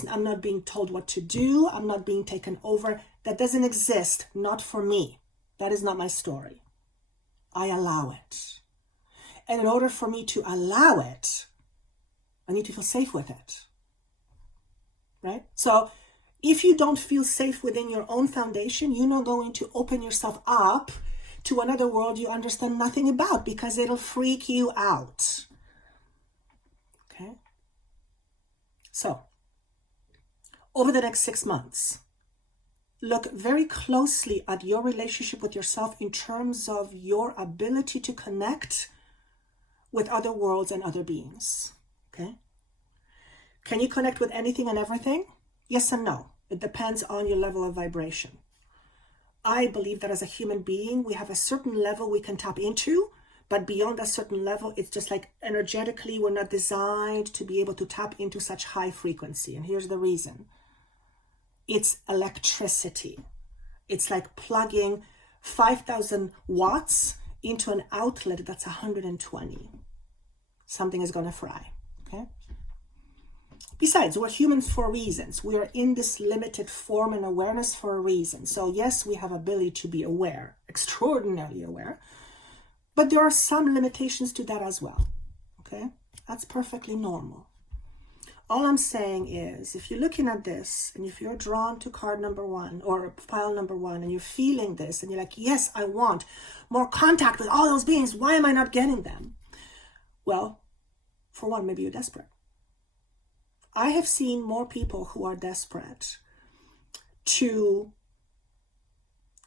I'm not being told what to do. I'm not being taken over. That doesn't exist. Not for me. That is not my story. I allow it. And in order for me to allow it, I need to feel safe with it. Right? So if you don't feel safe within your own foundation, you're not going to open yourself up to another world you understand nothing about, because it'll freak you out. Okay? So, over the next 6 months, look very closely at your relationship with yourself in terms of your ability to connect with other worlds and other beings. Okay? Can you connect with anything and everything? Yes and no. It depends on your level of vibration. I believe that as a human being, we have a certain level we can tap into, but beyond a certain level, it's just like energetically, we're not designed to be able to tap into such high frequency. And here's the reason. It's electricity. It's like plugging 5,000 watts into an outlet that's 120. Something is going to fry. Okay? Besides, we're humans for reasons. We are in this limited form and awareness for a reason. So yes, we have ability to be aware, extraordinarily aware, but there are some limitations to that as well. Okay? That's perfectly normal. All I'm saying is, if you're looking at this and if you're drawn to card number 1 or pile number 1 and you're feeling this and you're like, yes, I want more contact with all those beings. Why am I not getting them? Well, for one, maybe you're desperate. I have seen more people who are desperate to...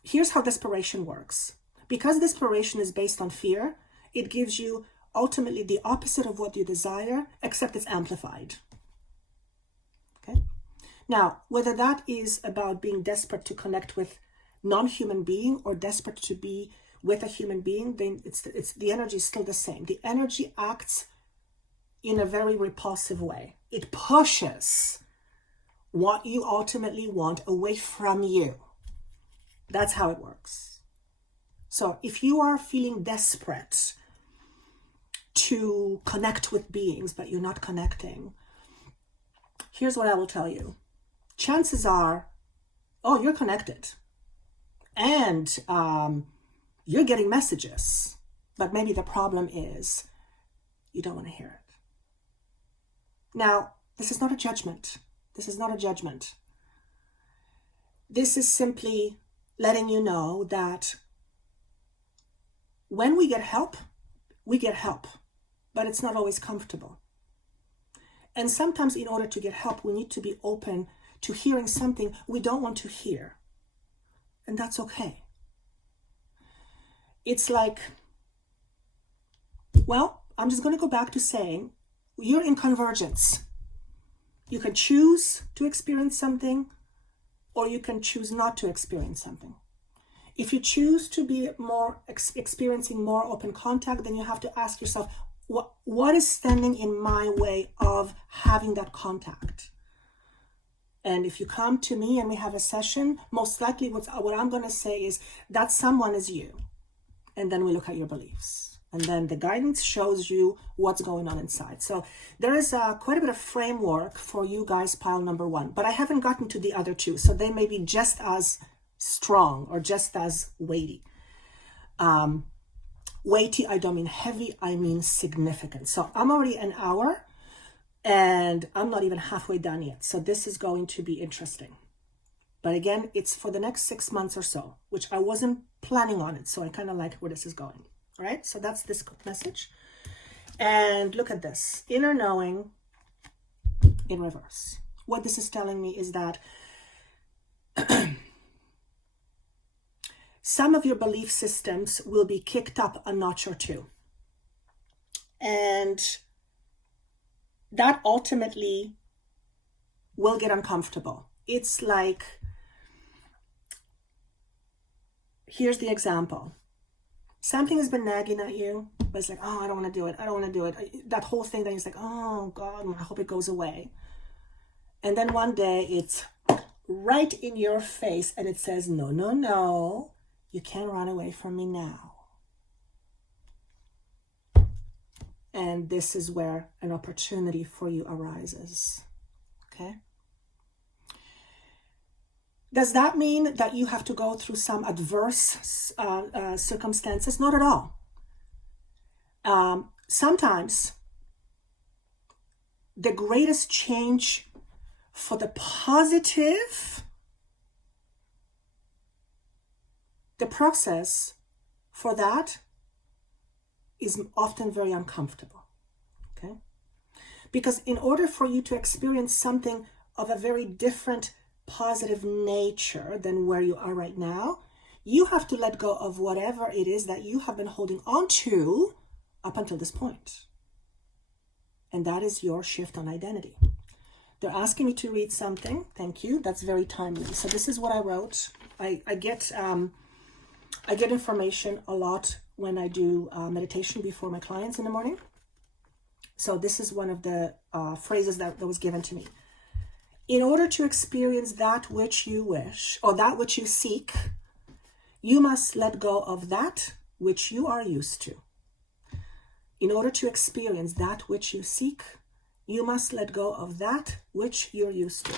Here's how desperation works. Because desperation is based on fear, it gives you ultimately the opposite of what you desire, except it's amplified. Okay? Now, whether that is about being desperate to connect with non-human being or desperate to be with a human being, then it's the energy is still the same. The energy acts in a very repulsive way. It pushes what you ultimately want away from you. That's how it works. So if you are feeling desperate to connect with beings, but you're not connecting, here's what I will tell you. Chances are, you're connected. And you're getting messages. But maybe the problem is you don't want to hear it. Now, this is not a judgment. This is not a judgment. This is simply letting you know that when we get help, but it's not always comfortable. And sometimes in order to get help, we need to be open to hearing something we don't want to hear. And that's okay. It's like, well, I'm just going to go back to saying, you're in convergence. You can choose to experience something, or you can choose not to experience something. If you choose to be more experiencing more open contact, then you have to ask yourself, what is standing in my way of having that contact? And if you come to me and we have a session, most likely what I'm going to say is that someone is you. And then we look at your beliefs. And then the guidance shows you what's going on inside. So there is quite a bit of framework for you guys, pile number 1. But I haven't gotten to the other 2. So they may be just as strong or just as weighty. Weighty, I don't mean heavy, I mean significant. So I'm already an hour and I'm not even halfway done yet. So this is going to be interesting. But again, it's for the next 6 months or so, which I wasn't planning on it. So I kind of like where this is going. All right, so that's this message. And look at this. Inner knowing in reverse. What this is telling me is that some of your belief systems will be kicked up a notch or 2. And that ultimately will get uncomfortable. It's like, here's the example. Something has been nagging at you, but it's like, I don't want to do it. I don't want to do it. That whole thing that is like, oh God, I hope it goes away. And then one day it's right in your face and it says, no, you can't run away from me now. And this is where an opportunity for you arises. Okay? Does that mean that you have to go through some adverse circumstances? Not at all. Sometimes the greatest change for the positive, the process for that is often very uncomfortable, okay? Because in order for you to experience something of a very different positive nature than where you are right now, you have to let go of whatever it is that you have been holding on to up until this point. And that is your shift on identity. They're asking me to read something. Thank you. That's very timely. So this is what I wrote. I get information a lot when I do meditation before my clients in the morning. So this is one of the phrases that was given to me. In order to experience that which you wish or that which you seek, you must let go of that which you are used to. In order to experience that which you seek, you must let go of that which you're used to.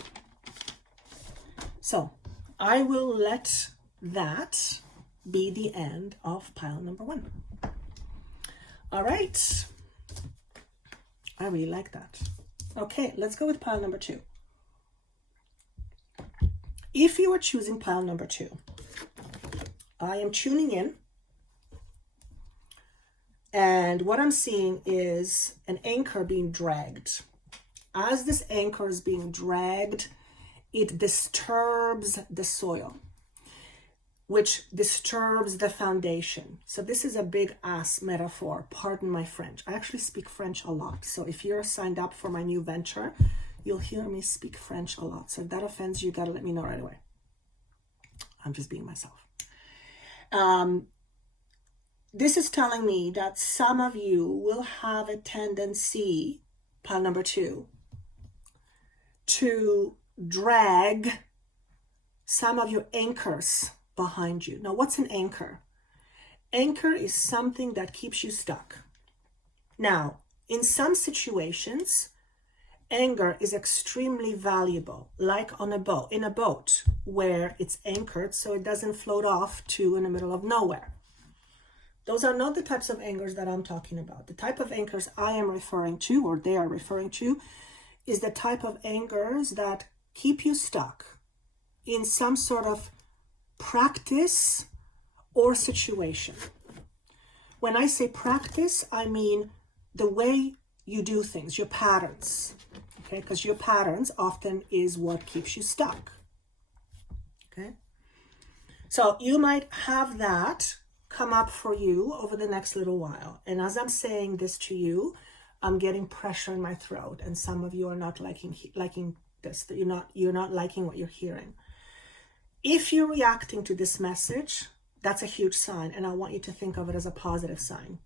So I will let that be the end of pile number 1. All right. I really like that. Okay, let's go with pile number 2. If you are choosing pile number 2, I am tuning in. And what I'm seeing is an anchor being dragged. As this anchor is being dragged, it disturbs the soil, which disturbs the foundation. So this is a big ass metaphor. Pardon my French. I actually speak French a lot. So if you're signed up for my new venture, you'll hear me speak French a lot. So if that offends you, you gotta let me know right away. I'm just being myself. This is telling me that some of you will have a tendency, pile number 2, to drag some of your anchors behind you. Now, what's an anchor? Anchor is something that keeps you stuck. Now, in some situations, anchor is extremely valuable, like on a boat, in a boat where it's anchored so it doesn't float off to in the middle of nowhere. Those are not the types of anchors that I'm talking about. The type of anchors I am referring to, or they are referring to, is the type of anchors that keep you stuck in some sort of practice or situation. When I say practice, I mean the way you do things, your patterns, okay? Because your patterns often is what keeps you stuck, okay? So you might have that come up for you over the next little while. And as I'm saying this to you, I'm getting pressure in my throat, and some of you are not liking this. You're not liking what you're hearing. If you're reacting to this message, that's a huge sign, and I want you to think of it as a positive sign.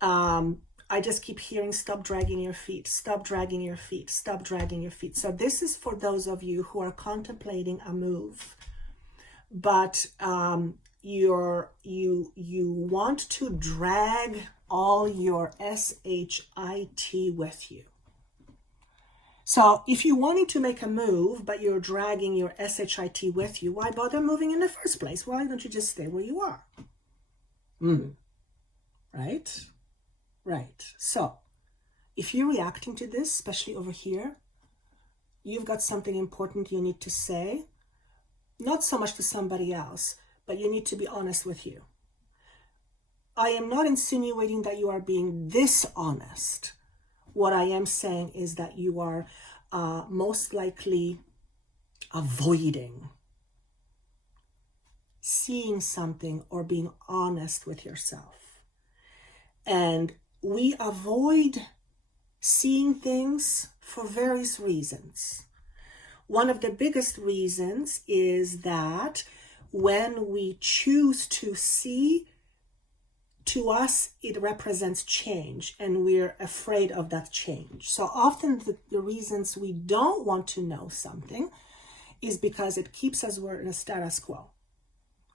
I just keep hearing, stop dragging your feet, stop dragging your feet, stop dragging your feet. So this is for those of you who are contemplating a move, but you want to drag all your SHIT with you. So if you're wanting to make a move, but you're dragging your SHIT with you, why bother moving in the first place? Why don't you just stay where you are? Right? Right. So if you're reacting to this, especially over here, you've got something important you need to say, not so much to somebody else, but you need to be honest with you. I am not insinuating that you are being dishonest. What I am saying is that you are most likely avoiding seeing something or being honest with yourself. And we avoid seeing things for various reasons. One of the biggest reasons is that when we choose to see, to us, it represents change, and we're afraid of that change. So often the reasons we don't want to know something is because it keeps us in a status quo.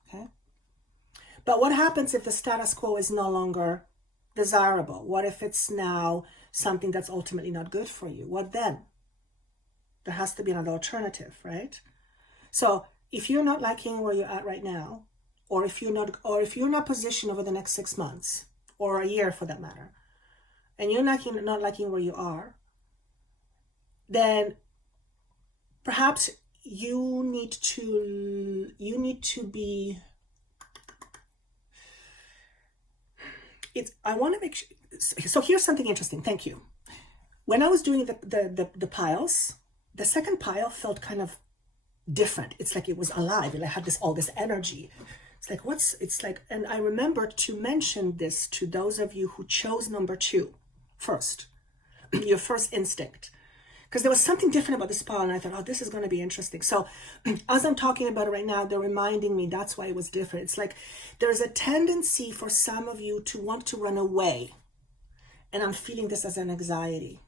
Okay? But what happens if the status quo is no longer desirable? What if it's now something that's ultimately not good for you? What then? There has to be another alternative, right? So if you're not liking where you're at right now, or if you're not positioned over the next 6 months or a year for that matter, and you're not liking where you are, then perhaps you need to be, I want to make sure. So here's something interesting. Thank you. When I was doing the piles, the second pile felt kind of different. It's like it was alive. It had all this energy. It's like, and I remember to mention this to those of you who chose number 2 first, your first instinct, because there was something different about this pile, and I thought, oh, this is going to be interesting. So as I'm talking about it right now, they're reminding me that's why it was different. It's like there's a tendency for some of you to want to run away, and I'm feeling this as an anxiety.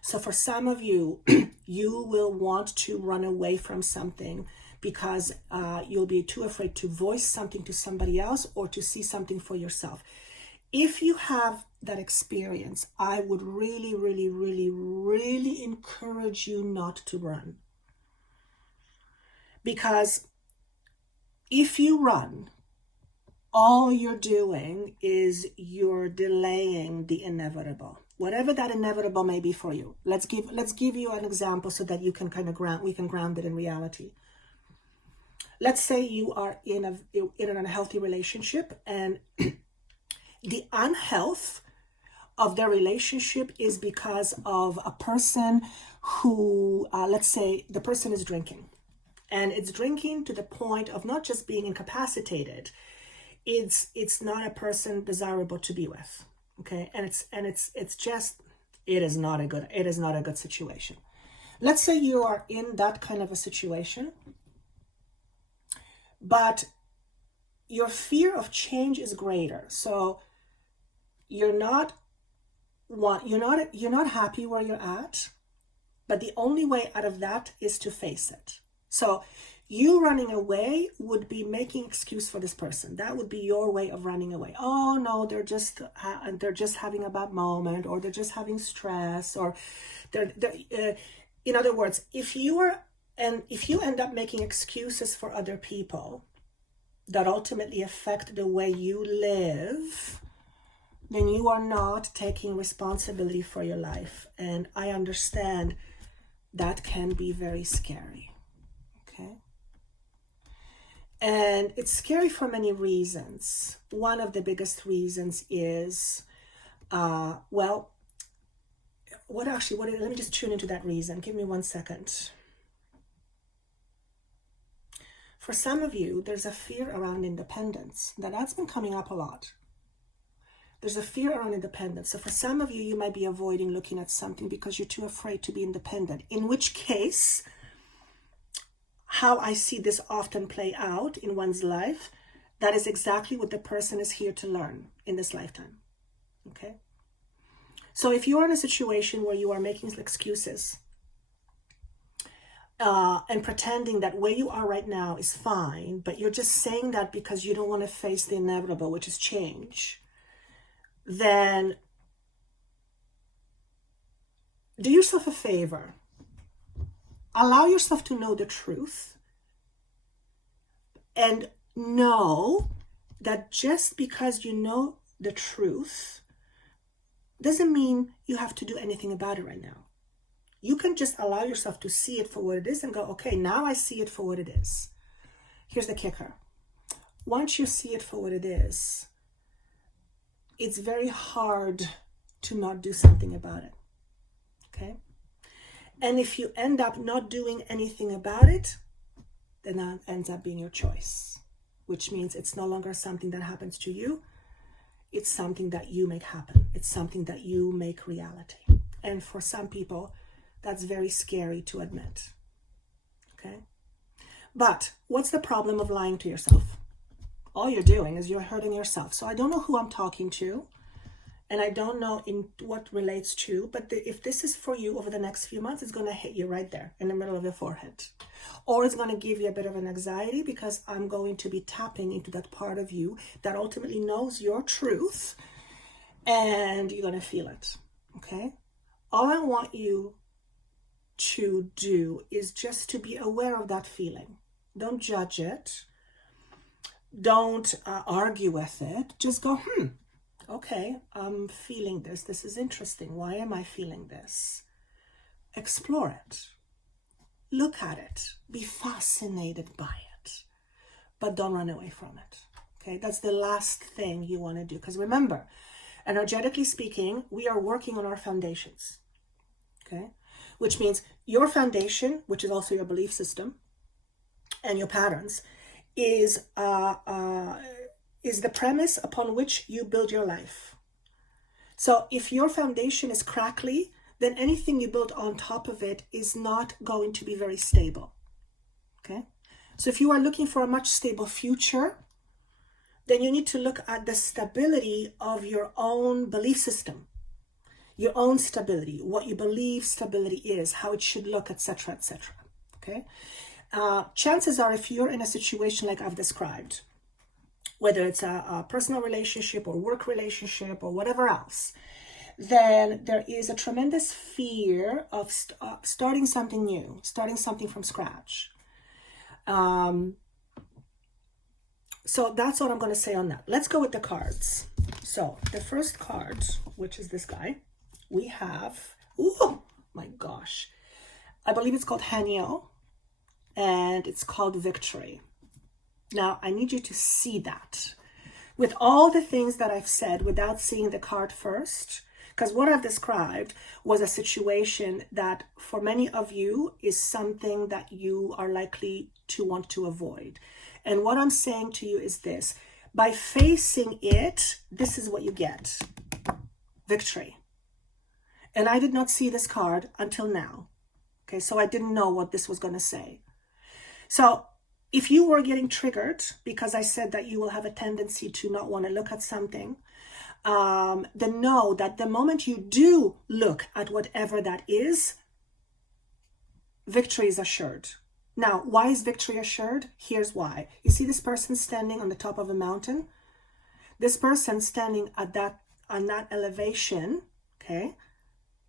So for some of you, you will want to run away from something because you'll be too afraid to voice something to somebody else or to see something for yourself. If you have that experience, I would really, really, really, really encourage you not to run. Because if you run, all you're doing is you're delaying the inevitable. Whatever that inevitable may be for you. Let's give you an example so that you can we can ground it in reality. Let's say you are in an unhealthy relationship, and the unhealth of their relationship is because of a person who, let's say the person is drinking, and it's drinking to the point of not just being incapacitated. It's not a person desirable to be with. Okay. And it is not a good situation. Let's say you are in that kind of a situation, but your fear of change is greater. So you're not happy where you're at, but the only way out of that is to face it. So you running away would be making excuse for this person. That would be your way of running away. Oh no, they're just having a bad moment, or they're just having stress, or in other words, if you end up making excuses for other people that ultimately affect the way you live, then you are not taking responsibility for your life. And I understand that can be very scary. Okay. And it's scary for many reasons. One of the biggest reasons is, let me just tune into that reason. Give me 1 second. For some of you, there's a fear around independence. That's been coming up a lot. There's a fear around independence. So for some of you, you might be avoiding looking at something because you're too afraid to be independent. In which case, how I see this often play out in one's life, that is exactly what the person is here to learn in this lifetime. Okay? So if you're in a situation where you are making excuses and pretending that where you are right now is fine, but you're just saying that because you don't want to face the inevitable, which is change, then do yourself a favor. Allow yourself to know the truth, and know that just because you know the truth doesn't mean you have to do anything about it right now. You can just allow yourself to see it for what it is and go, okay, now I see it for what it is. Here's the kicker. Once you see it for what it is, it's very hard to not do something about it. Okay? And if you end up not doing anything about it, then that ends up being your choice, which means it's no longer something that happens to you. It's something that you make happen. It's something that you make reality. And for some people, that's very scary to admit. Okay? But what's the problem of lying to yourself? All you're doing is you're hurting yourself. So I don't know who I'm talking to, and I don't know in what relates to, but if this is for you over the next few months, it's going to hit you right there in the middle of your forehead. Or it's going to give you a bit of an anxiety, because I'm going to be tapping into that part of you that ultimately knows your truth and you're going to feel it. Okay? All I want you to do is just to be aware of that feeling. Don't judge it. Don't argue with it. Just go, okay, I'm feeling this. This is interesting. Why am I feeling this? Explore it. Look at it. Be fascinated by it. But don't run away from it. Okay, that's the last thing you want to do. Because remember, energetically speaking, we are working on our foundations. Okay, which means your foundation, which is also your belief system and your patterns, is the premise upon which you build your life. So if your foundation is crackly, then anything you build on top of it is not going to be very stable. Okay? So if you are looking for a much stable future, then you need to look at the stability of your own belief system, your own stability, what you believe stability is, how it should look, etc., etc. Okay? Chances are, if you're in a situation like I've described, whether it's a personal relationship or work relationship or whatever else, then there is a tremendous fear of starting something new, starting something from scratch. So that's what I'm going to say on that. Let's go with the cards. So the first card, which is this guy, we have, oh my gosh, I believe it's called Hanyo, and it's called Victory. Now, I need you to see that. With all the things that I've said without seeing the card first, because what I've described was a situation that for many of you is something that you are likely to want to avoid. And what I'm saying to you is this: by facing it, this is what you get. Victory. And I did not see this card until now. Okay, so I didn't know what this was going to say. So if you were getting triggered because I said that you will have a tendency to not want to look at something, then know that the moment you do look at whatever that is, victory is assured. Now, why is victory assured? Here's why. You see this person standing on the top of a mountain? This person standing at on that elevation, okay,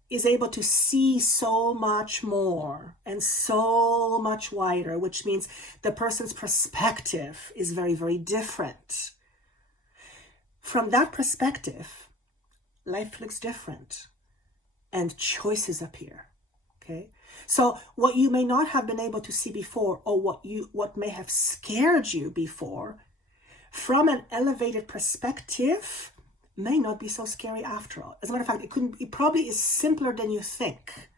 is able to see so much more and so much wider, which means the person's perspective is very, very different. From that perspective, life looks different and choices appear. Okay? So what you may not have been able to see before, or what may have scared you before, from an elevated perspective, may not be so scary after all. As a matter of fact, it probably is simpler than you think.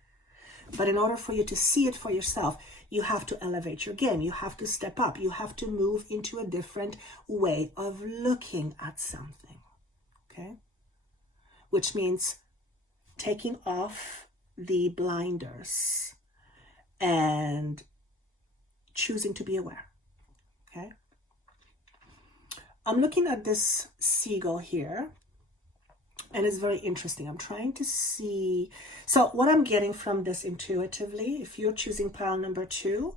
But in order for you to see it for yourself, you have to elevate your game. You have to step up. You have to move into a different way of looking at something. Okay? Which means taking off the blinders and choosing to be aware. Okay? I'm looking at this seagull here, and it's very interesting. I'm trying to see. So what I'm getting from this intuitively, if you're choosing pile number 2,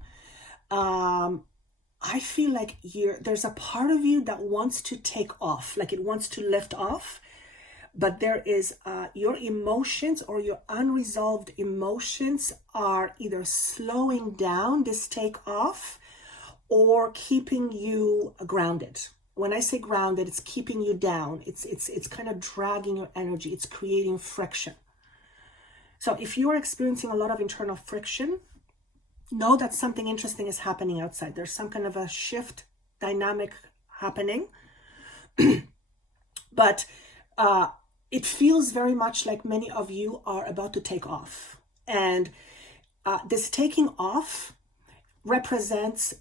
I feel like there's a part of you that wants to take off, like it wants to lift off, but there is your emotions or your unresolved emotions are either slowing down this takeoff or keeping you grounded. When I say grounded, it's keeping you down. It's kind of dragging your energy. It's creating friction. So if you are experiencing a lot of internal friction, know that something interesting is happening outside. There's some kind of a shift dynamic happening. But it feels very much like many of you are about to take off. And this taking off represents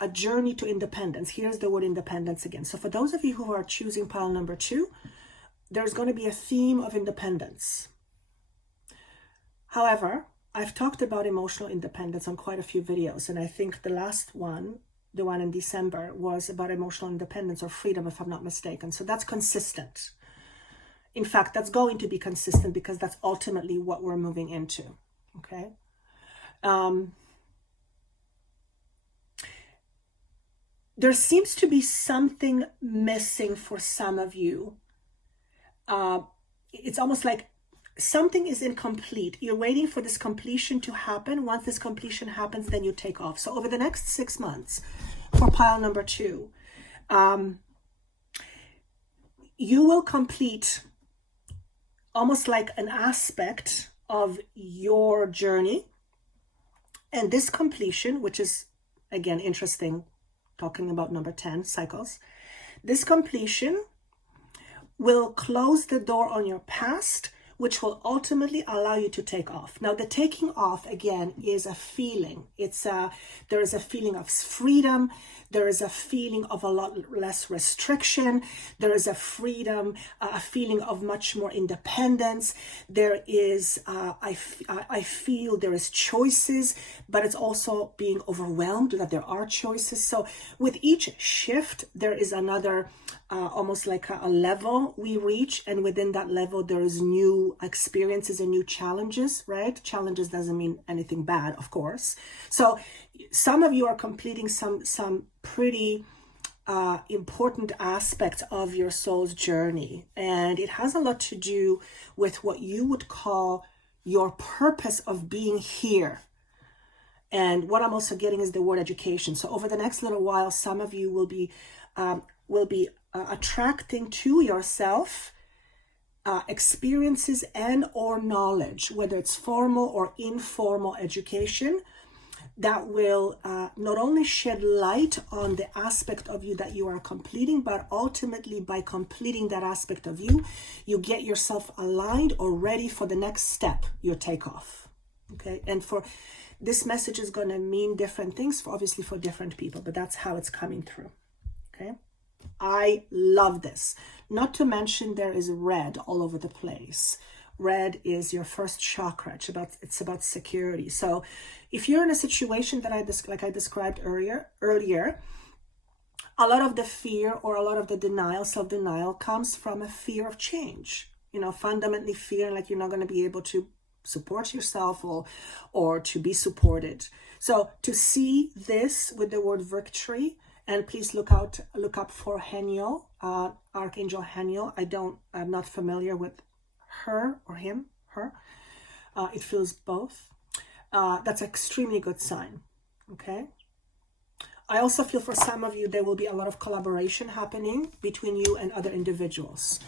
a journey to independence. Here's the word independence again. So for those of you who are choosing pile number 2, there's going to be a theme of independence. However, I've talked about emotional independence on quite a few videos, and I think the last one, the one in December, was about emotional independence or freedom, if I'm not mistaken. So that's consistent. In fact, that's going to be consistent because that's ultimately what we're moving into. Okay? There seems to be something missing for some of you it's almost like something is incomplete. You're waiting for this completion to happen. Once this completion happens, then you take off. So over the next 6 months, for pile number 2, you will complete almost like an aspect of your journey. And this completion, which is, again, interesting, talking about number 10, cycles, this completion will close the door on your past, which will ultimately allow you to take off. Now, the taking off, again, is a feeling. There is a feeling of freedom. There is a feeling of a lot less restriction. There is a freedom, a feeling of much more independence. There is, I feel there is choices, but it's also being overwhelmed that there are choices. So with each shift, there is another almost like a level we reach, and within that level there is new experiences and new challenges, right? Challenges doesn't mean anything bad, of course. So some of you are completing some pretty important aspects of your soul's journey, and it has a lot to do with what you would call your purpose of being here. And what I'm also getting is the word education. So over the next little while, some of you will be attracting to yourself experiences and or knowledge, whether it's formal or informal education, that will not only shed light on the aspect of you that you are completing, but ultimately by completing that aspect of you, you get yourself aligned or ready for the next step, your takeoff. Okay, and for this message is going to mean different things, obviously for different people, but that's how it's coming through. Okay. I love this. Not to mention there is red all over the place. Red is your first chakra. It's about security. So if you're in a situation that I described earlier, a lot of the fear or a lot of the denial, self-denial, comes from a fear of change. Fundamentally feeling like you're not going to be able to support yourself or to be supported. So to see this with the word victory. And please look up for Haniel, Archangel Haniel. I'm not familiar with her or him, her. It feels both. That's an extremely good sign, okay? I also feel for some of you, there will be a lot of collaboration happening between you and other individuals.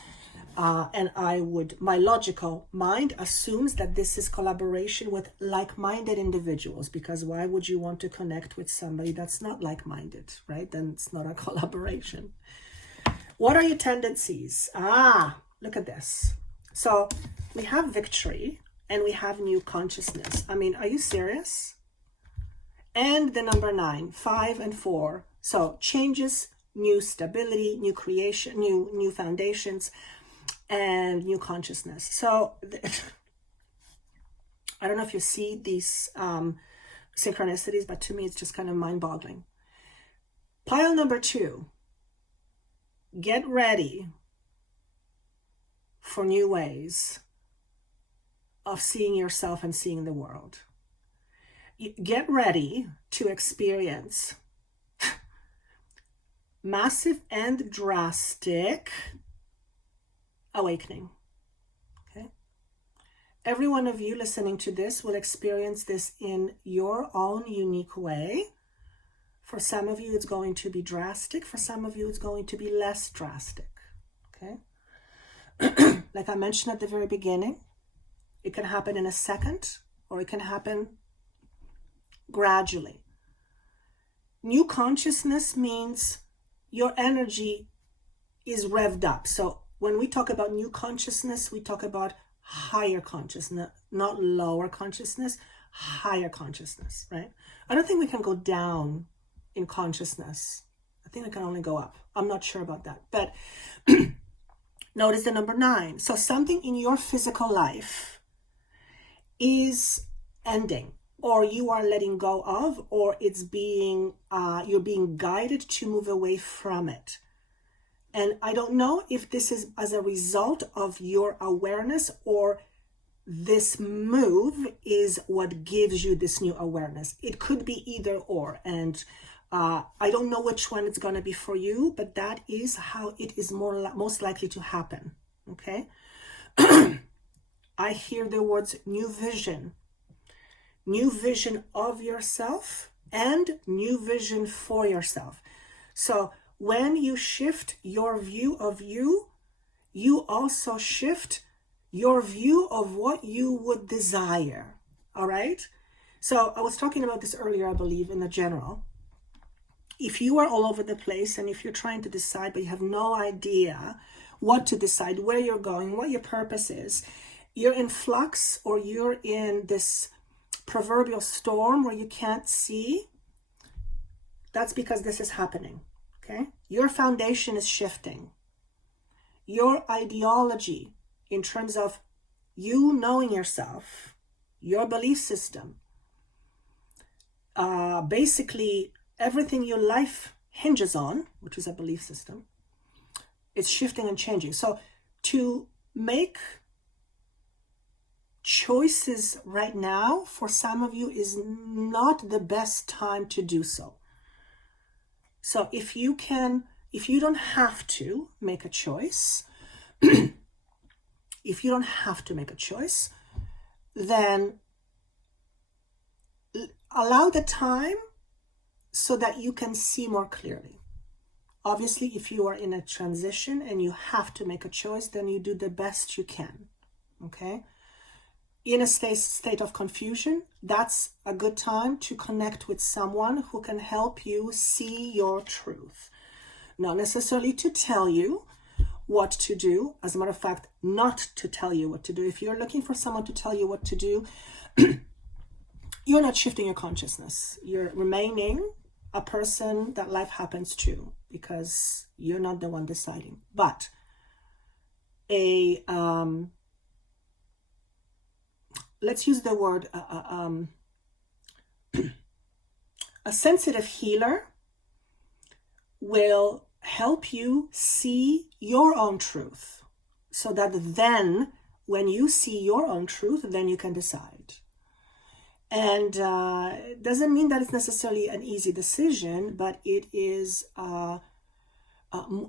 And my logical mind assumes that this is collaboration with like-minded individuals, because why would you want to connect with somebody that's not like-minded, right? Then it's not a collaboration. What are your tendencies? Look at this. So we have victory and we have new consciousness. I mean, are you serious? And the number 9, 5 and 4. So changes, new stability, new creation, new foundations, and new consciousness. So I don't know if you see these synchronicities, but to me it's just kind of mind-boggling. Pile number 2, get ready for new ways of seeing yourself and seeing the world. Get ready to experience massive and drastic awakening. Okay, every one of you listening to this will experience this in your own unique way. For some of you it's going to be drastic, for some of you it's going to be less drastic. Okay, like I mentioned at the very beginning, it can happen in a second or it can happen gradually. New consciousness means your energy is revved up. So when we talk about new consciousness, we talk about higher consciousness, not lower consciousness, higher consciousness, right? I don't think we can go down in consciousness. I think we can only go up. I'm not sure about that. But notice the number 9. So something in your physical life is ending, or you are letting go of, or it's you're being guided to move away from it. And I don't know if this is as a result of your awareness or this move is what gives you this new awareness. It could be either or. And I don't know which one it's going to be for you, but that is how it is most likely to happen. okay? I hear the words new vision of yourself and new vision for yourself. So when you shift your view of you, you also shift your view of what you would desire, all right? So I was talking about this earlier, I believe, in the general. If you are all over the place and if you're trying to decide, but you have no idea what to decide, where you're going, what your purpose is, you're in flux, or you're in this proverbial storm where you can't see, that's because this is happening, okay? Your foundation is shifting. Your ideology in terms of you knowing yourself, your belief system, basically everything your life hinges on, which is a belief system, it's shifting and changing. So to make choices right now for some of you is not the best time to do so. So if you don't have to make a choice, then allow the time so that you can see more clearly. Obviously, if you are in a transition and you have to make a choice, then you do the best you can, okay? In a state of confusion, that's a good time to connect with someone who can help you see your truth. Not necessarily to tell you what to do. As a matter of fact, not to tell you what to do. If you're looking for someone to tell you what to do, you're not shifting your consciousness. You're remaining a person that life happens to, because you're not the one deciding. But let's use the word, a sensitive healer will help you see your own truth, so that then when you see your own truth, then you can decide. And it doesn't mean that it's necessarily an easy decision, but it is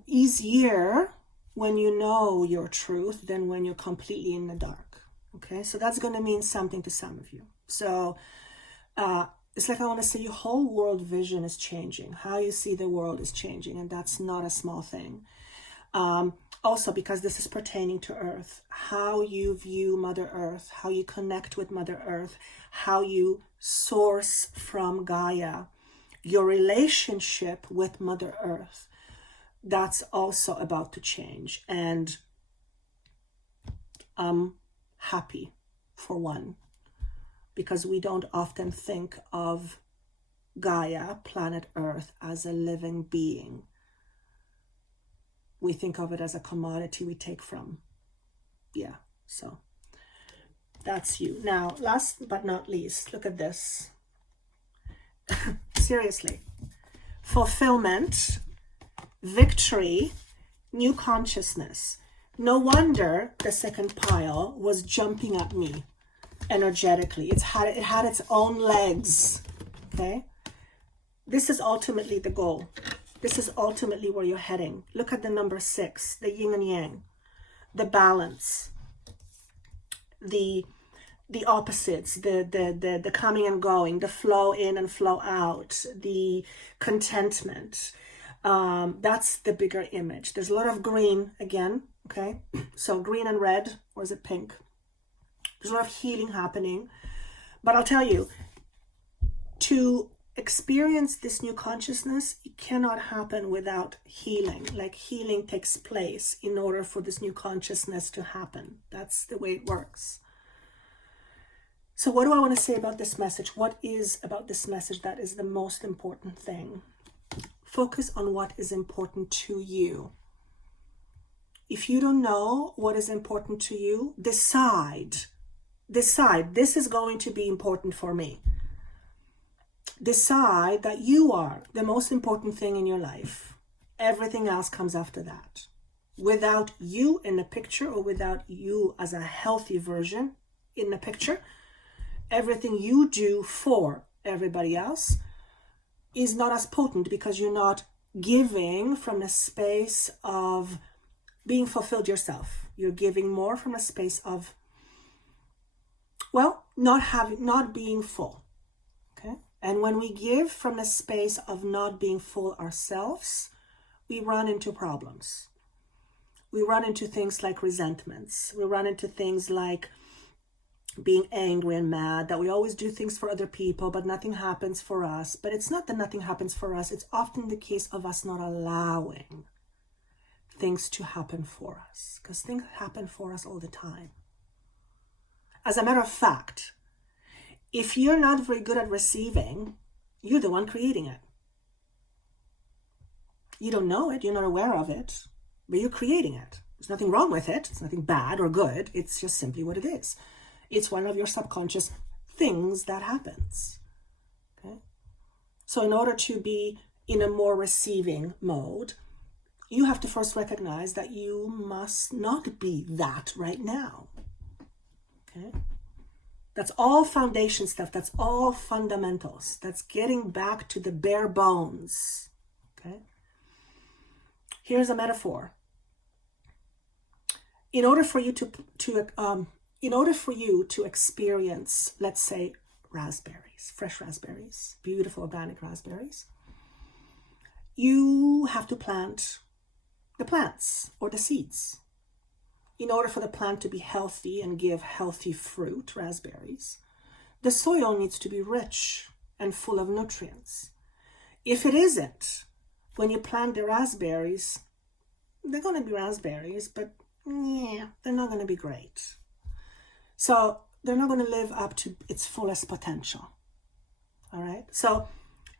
easier when you know your truth than when you're completely in the dark. Okay, so that's going to mean something to some of you. So it's like I want to say your whole world vision is changing. How you see the world is changing, and that's not a small thing. Also, because this is pertaining to Earth, how you view Mother Earth, how you connect with Mother Earth, how you source from Gaia, your relationship with Mother Earth, that's also about to change. And I'm happy for one, because we don't often think of Gaia, planet Earth, as a living being. We think of it as a commodity we take from. Yeah, so that's you. Now, last but not least, look at this. Seriously. Fulfillment, victory, new consciousness. No wonder the second pile was jumping at me energetically. It had its own legs, okay? This is ultimately the goal. This is ultimately where you're heading. Look at the number 6, the yin and yang, the balance, the opposites, the coming and going, the flow in and flow out, the contentment. That's the bigger image. There's a lot of green again, okay? So green and red, or is it pink? There's a lot of healing happening. But I'll tell you, to experience this new consciousness, it cannot happen without healing. Like, healing takes place in order for this new consciousness to happen. That's the way it works. So what do I want to say about this message? What is about this message that is the most important thing? Focus on what is important to you. If you don't know what is important to you, decide, this is going to be important for me. Decide that you are the most important thing in your life. Everything else comes after that. Without you in the picture, or without you as a healthy version in the picture, everything you do for everybody else is not as potent, because you're not giving from a space of being fulfilled yourself. You're giving more from a space of, well, not being full. Okay? And when we give from a space of not being full ourselves, we run into problems. We run into things like resentments. We run into things like being angry and mad, that we always do things for other people, but nothing happens for us. But it's not that nothing happens for us. It's often the case of us not allowing things to happen for us, because things happen for us all the time. As a matter of fact, if you're not very good at receiving, you're the one creating it. You don't know it, you're not aware of it, but you're creating it. There's nothing wrong with it. It's nothing bad or good. It's just simply what it is. It's one of your subconscious things that happens. Okay? So in order to be in a more receiving mode, you have to first recognize that you must not be that right now. Okay? That's all foundation stuff. That's all fundamentals. That's getting back to the bare bones. Okay? Here's a metaphor. In order for you to experience, let's say, raspberries, fresh raspberries, beautiful organic raspberries, you have to plant the plants or the seeds. In order for the plant to be healthy and give healthy fruit, raspberries, the soil needs to be rich and full of nutrients. If it isn't, when you plant the raspberries, they're going to be raspberries, but yeah, they're not going to be great. So they're not going to live up to its fullest potential. All right. So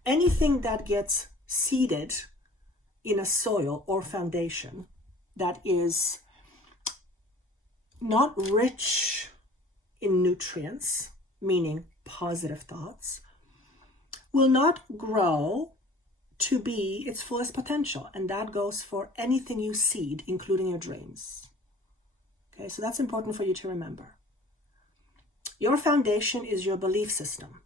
anything that gets seeded in a soil or foundation that is not rich in nutrients, meaning positive thoughts, will not grow to be its fullest potential. And that goes for anything you seed, including your dreams. Okay, so that's important for you to remember. Your foundation is your belief system.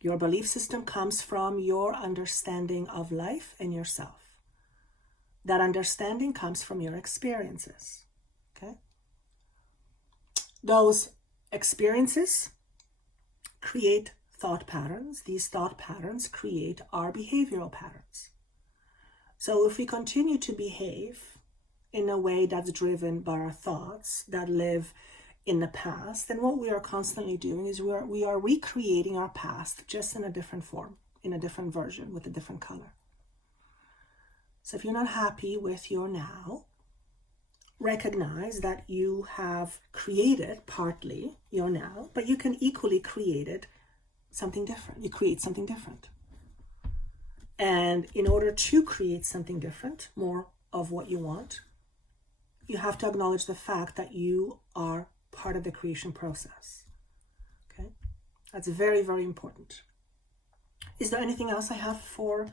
Your belief system comes from your understanding of life and yourself. That understanding comes from your experiences. Okay? Those experiences create thought patterns. These thought patterns create our behavioral patterns. So if we continue to behave in a way that's driven by our thoughts that live in the past, then what we are constantly doing is we are recreating our past, just in a different form, in a different version, with a different color. So if you're not happy with your now, recognize that you have created partly your now, but you can equally create something different. You create something different. And in order to create something different, more of what you want, you have to acknowledge the fact that you are part of the creation process. Okay? That's very, very important. Is there anything else I have for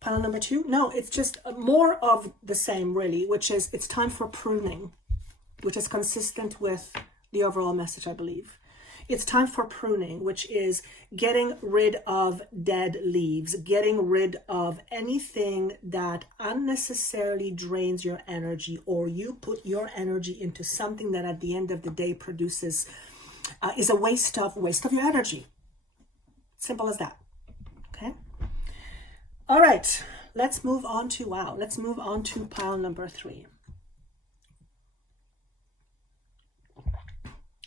panel number 2? No, it's just more of the same, really, which is it's time for pruning, which is consistent with the overall message, I believe. It's time for pruning, which is getting rid of dead leaves, getting rid of anything that unnecessarily drains your energy, or you put your energy into something that at the end of the day produces, is a waste of your energy. Simple as that. Okay. All right. Let's move on to pile number 3.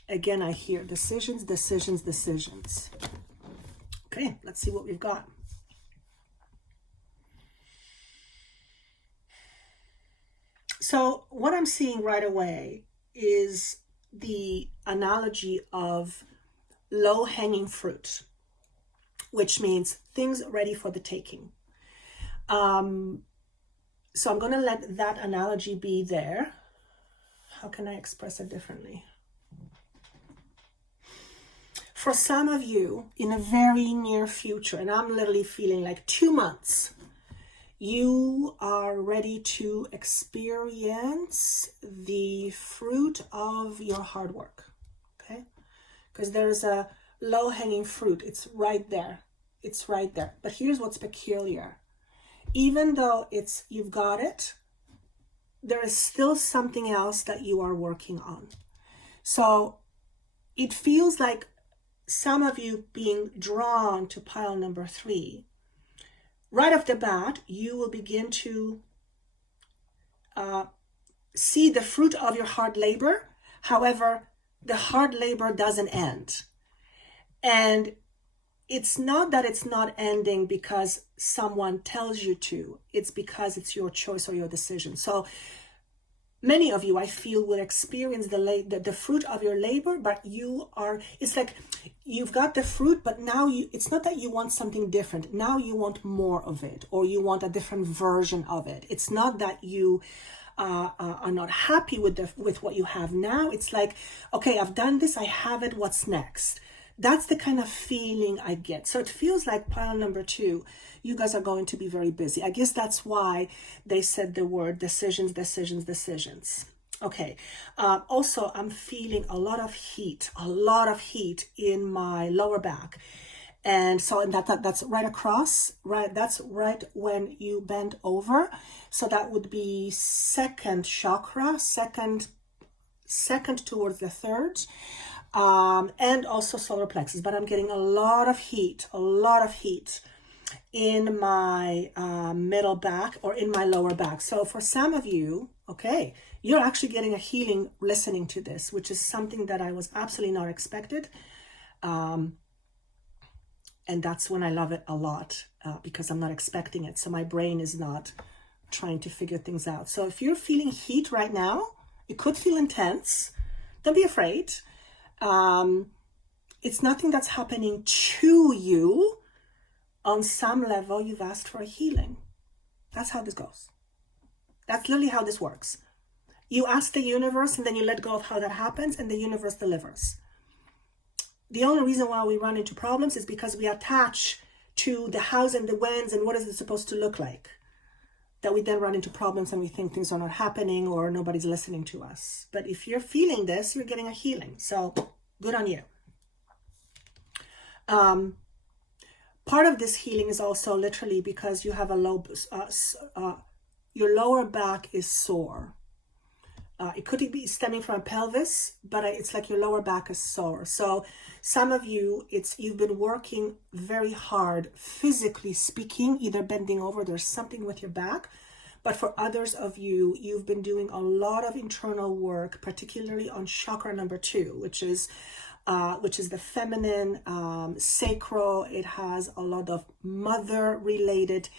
Again, I hear decisions, decisions, decisions. Okay, let's see what we've got. So what I'm seeing right away is the analogy of low-hanging fruit, which means things ready for the taking. So I'm going to let that analogy be there. How can I express it differently? For some of you, in a very near future, and I'm literally feeling like 2 months, you are ready to experience the fruit of your hard work, okay? Because there's a low-hanging fruit. It's right there. It's right there. But here's what's peculiar. Even though you've got it, there is still something else that you are working on. So it feels like some of you being drawn to pile number 3. Right off the bat, you will begin to see the fruit of your hard labor. However, the hard labor doesn't end. And it's not that it's not ending because someone tells you to. It's because it's your choice or your decision. So many of you, I feel, will experience the fruit of your labor, but it's like you've got the fruit, but now it's not that you want something different. Now you want more of it, or you want a different version of it. It's not that you are not happy with what you have now. It's like, okay, I've done this, I have it, what's next? That's the kind of feeling I get. So it feels like pile number 2, you guys are going to be very busy. I guess that's why they said the word decisions, decisions, decisions. Okay. Also, I'm feeling a lot of heat in my lower back. And so that's right across, right? That's right when you bend over. So that would be second chakra, second towards the third. And also solar plexus, but I'm getting a lot of heat in my middle back or in my lower back. So for some of you, okay, you're actually getting a healing listening to this, which is something that I was absolutely not expected. And that's when I love it a lot, because I'm not expecting it. So my brain is not trying to figure things out. So if you're feeling heat right now, it could feel intense. Don't be afraid. It's nothing that's happening to you. On some level, you've asked for a healing. That's how this goes. That's literally how this works. You ask the universe, and then you let go of how that happens, and the universe delivers. The only reason why we run into problems is because we attach to the hows and the whens and what is it supposed to look like. That we then run into problems and we think things are not happening or nobody's listening to us. But if you're feeling this, you're getting a healing. So good on you. Part of this healing is also literally because you have your lower back is sore. It could be stemming from a pelvis, but it's like your lower back is sore. So some of you, you've been working very hard, physically speaking, either bending over, there's something with your back. But for others of you, you've been doing a lot of internal work, particularly on chakra number 2, which is the feminine, sacral. It has a lot of mother-related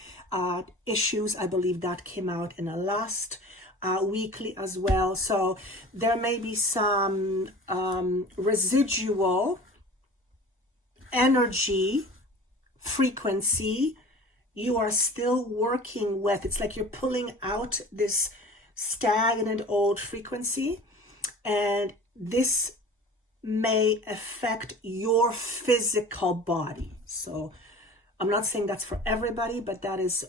issues. I believe that came out in the last weekly as well. So there may be some residual energy, frequency you are still working with. It's like you're pulling out this stagnant old frequency, and this may affect your physical body. So I'm not saying that's for everybody, but that is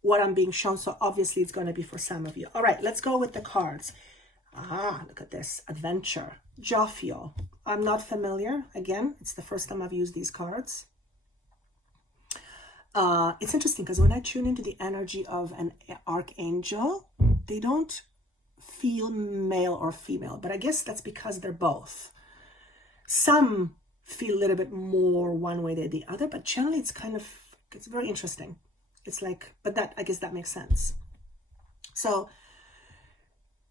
what I'm being shown. So obviously it's going to be for some of you. All right, let's go with the cards. Look at this. Adventure. Jovial. I'm not familiar. Again, it's the first time I've used these cards. It's interesting because when I tune into the energy of an archangel, they don't feel male or female, but I guess that's because they're both. Some feel a little bit more one way than the other, but generally it's very interesting. It's like, but I guess that makes sense. So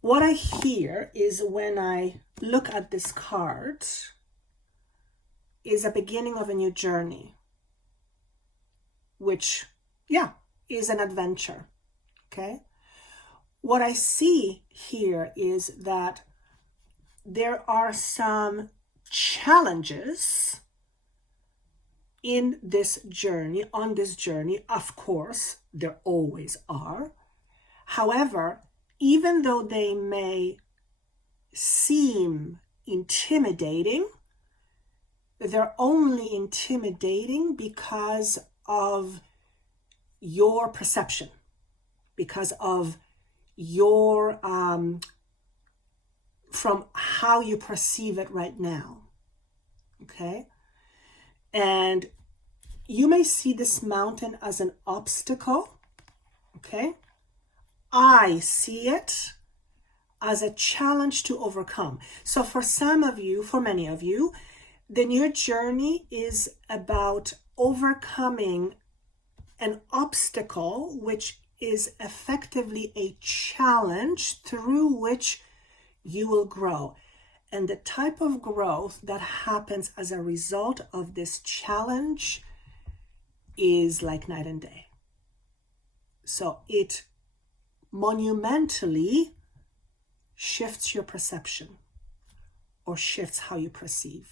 what I hear is, when I look at this card, is a beginning of a new journey, which, is an adventure, okay? What I see here is that there are some challenges on this journey. Of course, there always are. However, even though they may seem intimidating, they're only intimidating because of your perception, because of your from how you perceive it right now. Okay? And you may see this mountain as an obstacle. Okay? I see it as a challenge to overcome. So for some of you, for many of you, the new journey is about overcoming an obstacle, which is effectively a challenge through which you will grow. And the type of growth that happens as a result of this challenge is like night and day. So it monumentally shifts your perception or shifts how you perceive.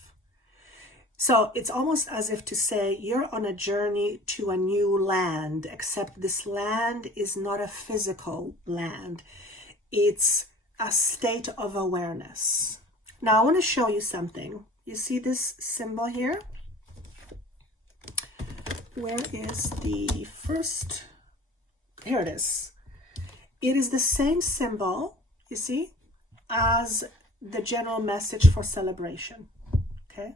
So it's almost as if to say you're on a journey to a new land, except this land is not a physical land. It's a state of awareness. Now I want to show you something. You see this symbol here? Where is the first? Here it is. It is the same symbol, you see, as the general message for celebration. Okay?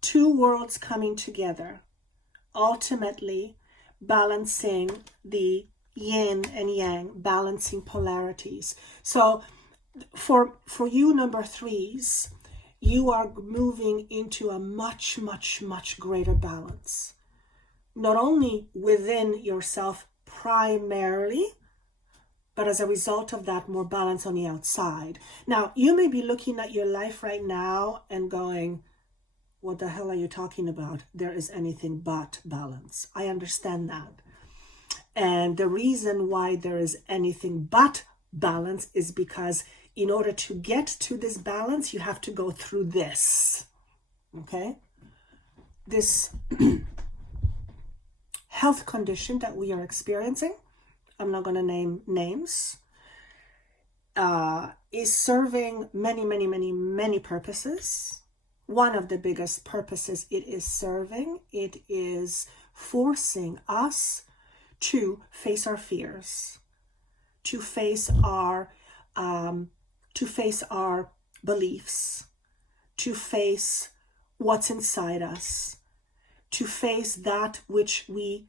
Two worlds coming together, ultimately balancing the yin and yang, balancing polarities. So for you number threes, you are moving into a much, much, much greater balance. Not only within yourself primarily, but as a result of that, more balance on the outside. Now, you may be looking at your life right now and going, what the hell are you talking about? There is anything but balance. I understand that. And the reason why there is anything but balance is because in order to get to this balance, you have to go through this. Okay? This health condition that we are experiencing, I'm not going to name names, is serving many, many, many, many purposes. One of the biggest purposes it is serving, it is forcing us to face our fears, to face our beliefs, to face what's inside us, to face that which we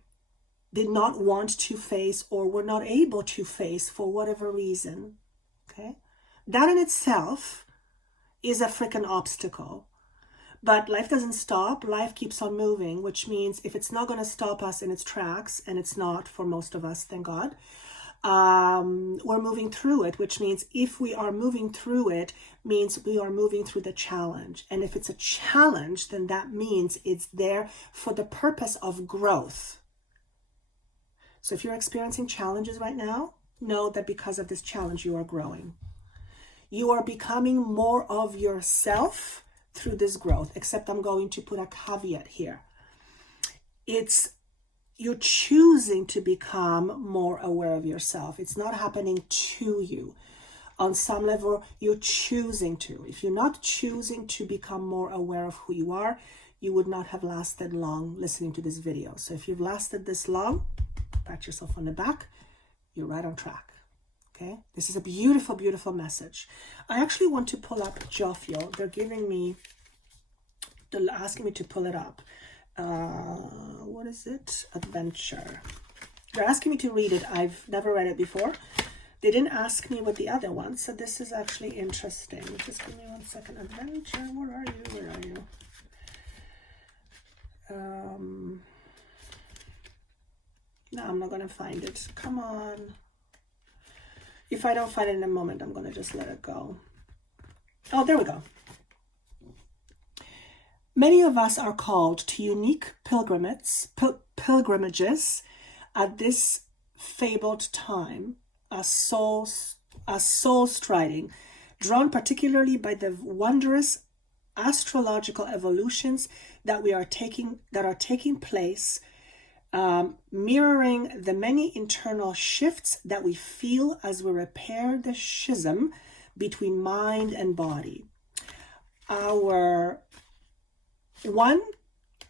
did not want to face or were not able to face for whatever reason. Okay, that in itself is a freaking obstacle. But life doesn't stop. Life keeps on moving, which means if it's not going to stop us in its tracks, and it's not for most of us, thank God, we're moving through it, which means if we are moving through it, means we are moving through the challenge. And if it's a challenge, then that means it's there for the purpose of growth. So if you're experiencing challenges right now, know that because of this challenge, you are growing. You are becoming more of yourself through this growth, except I'm going to put a caveat here. It's you're choosing to become more aware of yourself. It's not happening to you. On some level, you're choosing to. If you're not choosing to become more aware of who you are, you would not have lasted long listening to this video. So if you've lasted this long, pat yourself on the back. You're right on track. Okay, this is a beautiful, beautiful message. I actually want to pull up Jophio. They're asking me to pull it up. What is it? Adventure. They're asking me to read it. I've never read it before. They didn't ask me what the other one, so this is actually interesting. Just give me 1 second. Adventure, where are you? Where are you? No, I'm not going to find it. Come on. If I don't find it in a moment, I'm going to just let it go. Oh, there we go. Many of us are called to unique pilgrimages at this fabled time as soul striding, drawn particularly by the wondrous astrological evolutions that are taking place, mirroring the many internal shifts that we feel as we repair the schism between mind and body. One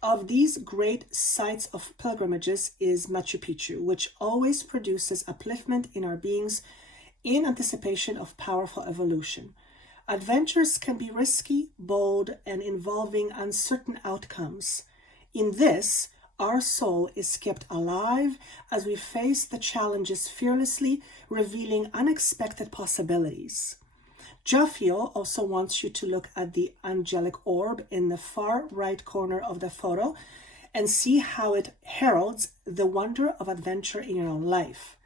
of these great sites of pilgrimages is Machu Picchu, which always produces upliftment in our beings in anticipation of powerful evolution. Adventures can be risky, bold, and involving uncertain outcomes. In this, our soul is kept alive as we face the challenges fearlessly, revealing unexpected possibilities. Jaffiel also wants you to look at the angelic orb in the far right corner of the photo and see how it heralds the wonder of adventure in your own life.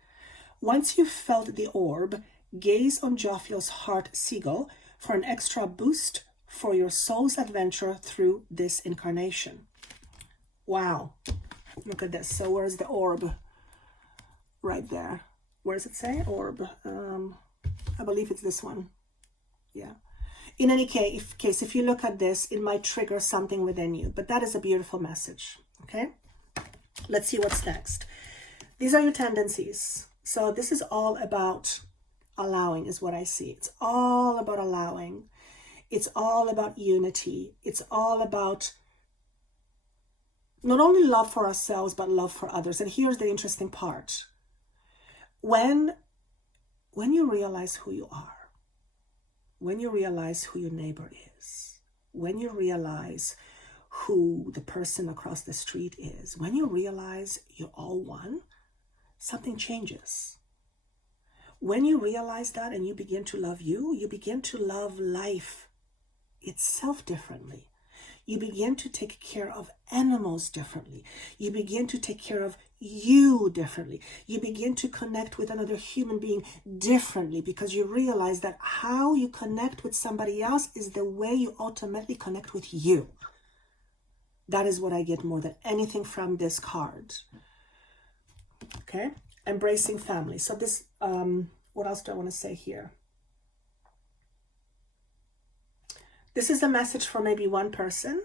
Once you've felt the orb, gaze on Jaffiel's heart sigil for an extra boost for your soul's adventure through this incarnation. Wow, look at this. So where's the orb? Right there. Where does it say? Orb. I believe it's this one. Yeah. In any case, if you look at this, it might trigger something within you, but that is a beautiful message. Okay. Let's see what's next. These are your tendencies. So this is all about allowing, is what I see. It's all about allowing. It's all about unity. It's all about not only love for ourselves, but love for others. And here's the interesting part. When you realize who you are, when you realize who your neighbor is, when you realize who the person across the street is, when you realize you're all one, something changes. When you realize that and you begin to love you, you begin to love life itself differently. You begin to take care of animals differently. You begin to take care of you differently. You begin to connect with another human being differently because you realize that how you connect with somebody else is the way you ultimately connect with you. That is what I get more than anything from this card. Okay? Embracing family. So this, what else do I want to say here? This is a message for maybe one person.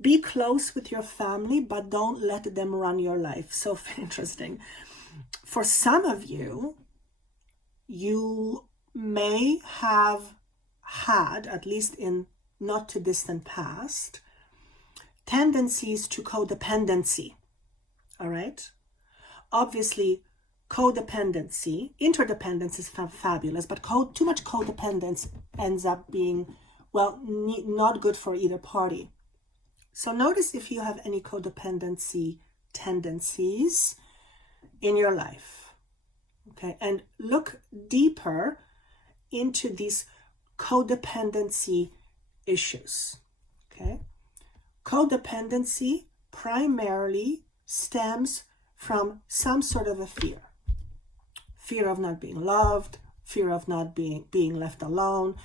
Be close with your family, but don't let them run your life. So interesting. For some of you, you may have had, at least in not too distant past, tendencies to codependency. All right? Obviously, codependency, interdependence is fabulous, but too much codependence ends up being, well, not good for either party. So notice if you have any codependency tendencies in your life, okay? And look deeper into these codependency issues, okay? Codependency primarily stems from some sort of a fear. Fear of not being loved, fear of not being left alone,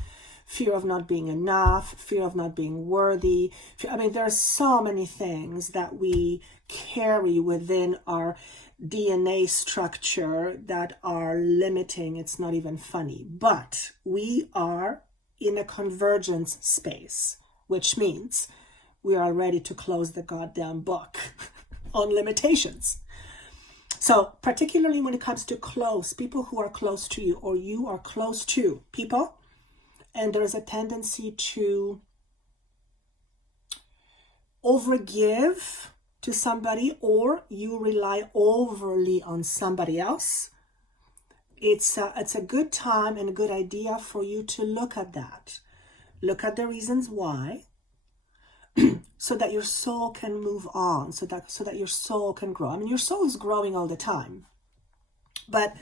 fear of not being enough, fear of not being worthy. I mean, there are so many things that we carry within our DNA structure that are limiting. It's not even funny. But we are in a convergence space, which means we are ready to close the goddamn book on limitations. So particularly when it comes to people who are close to you, or you are close to people, and there's a tendency to overgive to somebody, or you rely overly on somebody else, it's a good time and a good idea for you to look at that. Look at the reasons why, so that your soul can move on, so that your soul can grow. I mean, your soul is growing all the time, but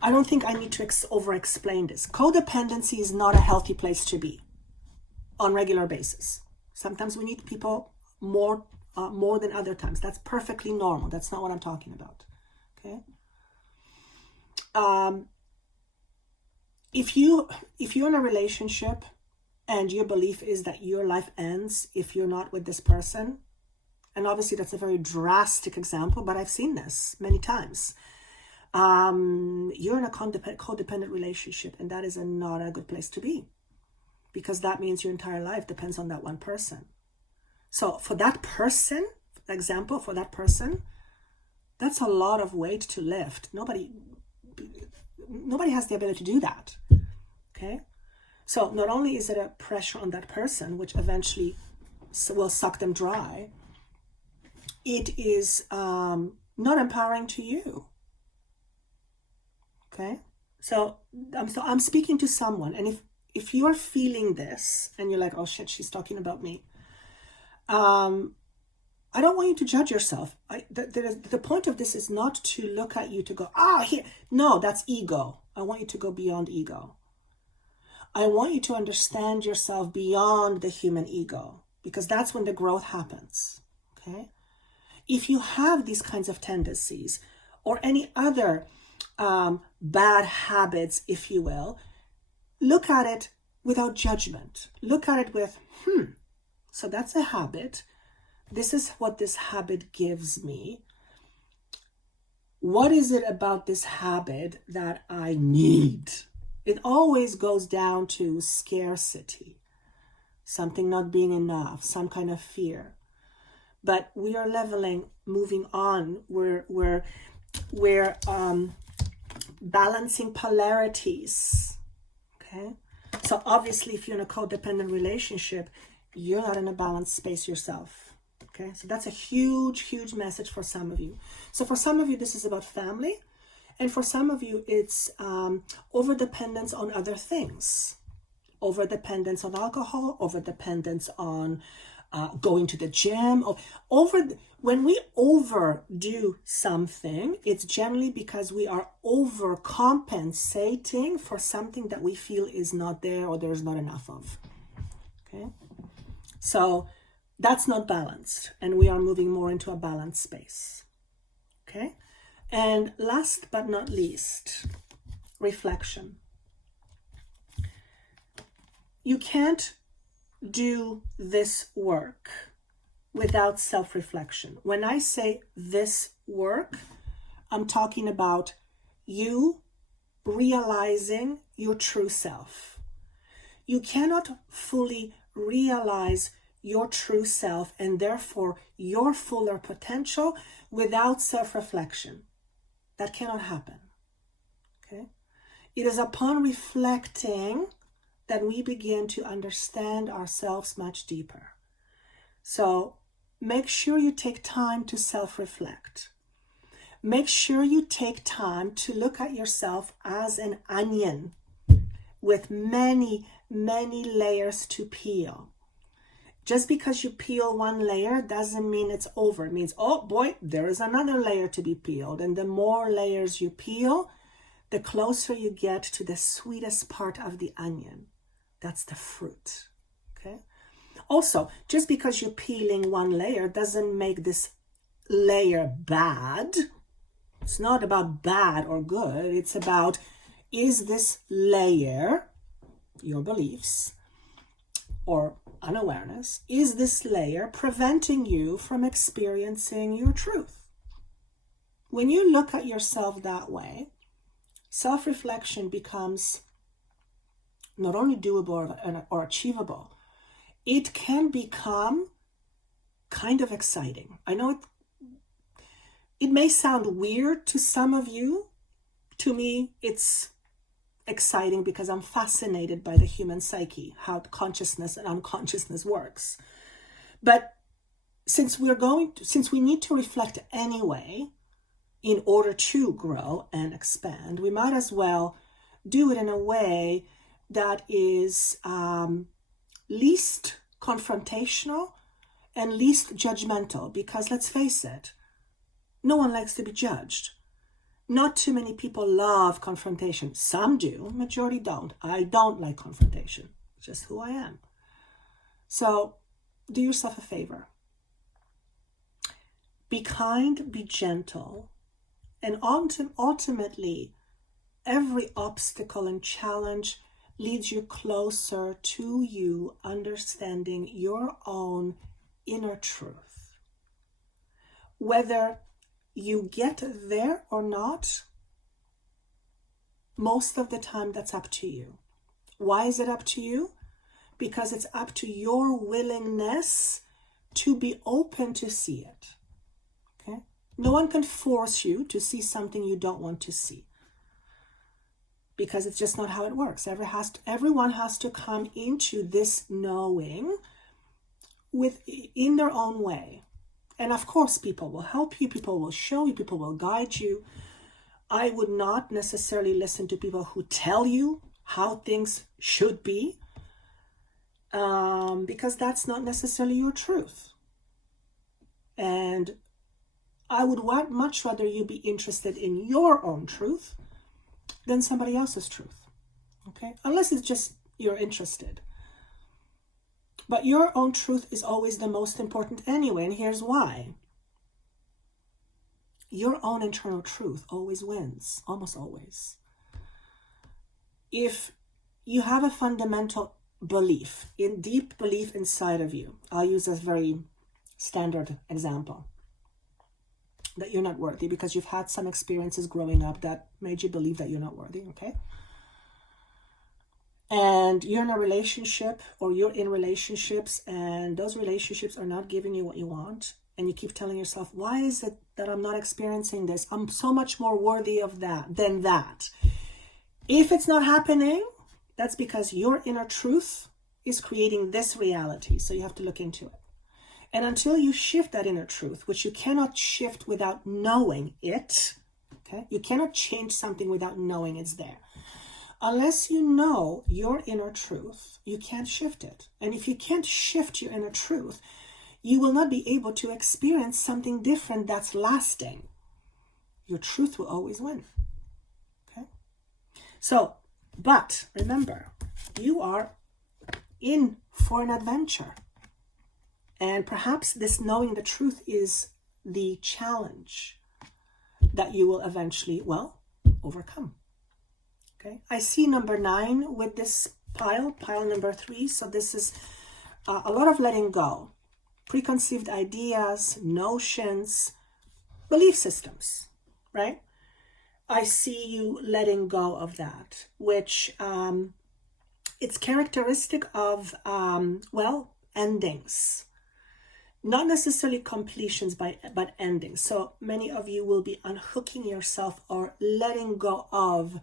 I don't think I need to over-explain this. Codependency is not a healthy place to be on regular basis. Sometimes we need people more than other times. That's perfectly normal. That's not what I'm talking about. Okay. If you're in a relationship and your belief is that your life ends if you're not with this person, and obviously that's a very drastic example, but I've seen this many times. You're in a codependent relationship, and that is not a good place to be, because that means your entire life depends on that one person. So for that person, that's a lot of weight to lift. Nobody has the ability to do that. Okay. So not only is it a pressure on that person, which eventually will suck them dry, it is not empowering to you. Okay, so I'm speaking to someone, and if you are feeling this and you're like, oh shit, she's talking about me, I don't want you to judge yourself. The point of this is not to look at you to go, here. No, that's ego. I want you to go beyond ego. I want you to understand yourself beyond the human ego, because that's when the growth happens, okay? If you have these kinds of tendencies or any other bad habits, if you will, look at it without judgment. Look at it with, so that's a habit. This is what this habit gives me. What is it about this habit that I need? It always goes down to scarcity, something not being enough, some kind of fear. But we are leveling, moving on. We're balancing polarities. Okay, so obviously, if you're in a codependent relationship, you're not in a balanced space yourself. Okay, so that's a huge, huge message for some of you. So for some of you, this is about family. And for some of you, it's over-dependence on other things. Over-dependence on alcohol, over-dependence on going to the gym. When we overdo something, it's generally because we are overcompensating for something that we feel is not there or there's not enough of. Okay, so that's not balanced, and we are moving more into a balanced space. Okay, and last but not least, reflection. You can't do this work without self-reflection. When I say this work, I'm talking about you realizing your true self. You cannot fully realize your true self and therefore your fuller potential without self-reflection. That cannot happen. Okay? It is upon reflecting that we begin to understand ourselves much deeper. So make sure you take time to self-reflect. Make sure you take time to look at yourself as an onion with many, many layers to peel. Just because you peel one layer doesn't mean it's over. It means, oh boy, there is another layer to be peeled. And the more layers you peel, the closer you get to the sweetest part of the onion. That's the fruit. Okay. Also, just because you're peeling one layer doesn't make this layer bad. It's not about bad or good. It's about, is this layer, your beliefs or unawareness, is this layer preventing you from experiencing your truth? When you look at yourself that way, self-reflection becomes not only doable or achievable, it can become kind of exciting. I know it may sound weird to some of you. To me, it's exciting because I'm fascinated by the human psyche, how consciousness and unconsciousness works. But since we need to reflect anyway in order to grow and expand, we might as well do it in a way that is least confrontational and least judgmental, because let's face it, no one likes to be judged. Not too many people love confrontation. Some do, majority don't. I don't like confrontation. It's just who I am. So do yourself a favor. Be kind, be gentle, and ultimately, every obstacle and challenge leads you closer to you understanding your own inner truth. Whether you get there or not, most of the time that's up to you. Why is it up to you? Because it's up to your willingness to be open to see it. Okay? No one can force you to see something you don't want to see, because it's just not how it works. Everyone has to come into this knowing in their own way. And of course, people will help you, people will show you, people will guide you. I would not necessarily listen to people who tell you how things should be, because that's not necessarily your truth. And I would much rather you be interested in your own truth than somebody else's truth. Okay? Unless it's just you're interested. But your own truth is always the most important anyway, and here's why. Your own internal truth always wins, almost always. If you have a fundamental belief, deep belief inside of you, I'll use a very standard example, that you're not worthy because you've had some experiences growing up that made you believe that you're not worthy, okay? And you're in a relationship, or you're in relationships, and those relationships are not giving you what you want, and you keep telling yourself, why is it that I'm not experiencing this? I'm so much more worthy of that than that. If it's not happening, that's because your inner truth is creating this reality. So you have to look into it. And until you shift that inner truth, which you cannot shift without knowing it, okay? You cannot change something without knowing it's there. Unless you know your inner truth, you can't shift it. And if you can't shift your inner truth, you will not be able to experience something different that's lasting. Your truth will always win. Okay? So, but remember, you are in for an adventure. And perhaps this knowing the truth is the challenge that you will eventually, overcome. Okay? I see number 9 with this pile number 3. So this is a lot of letting go. Preconceived ideas, notions, belief systems, right? I see you letting go of that, which it's characteristic of, endings. Not necessarily completions, but endings. So many of you will be unhooking yourself or letting go of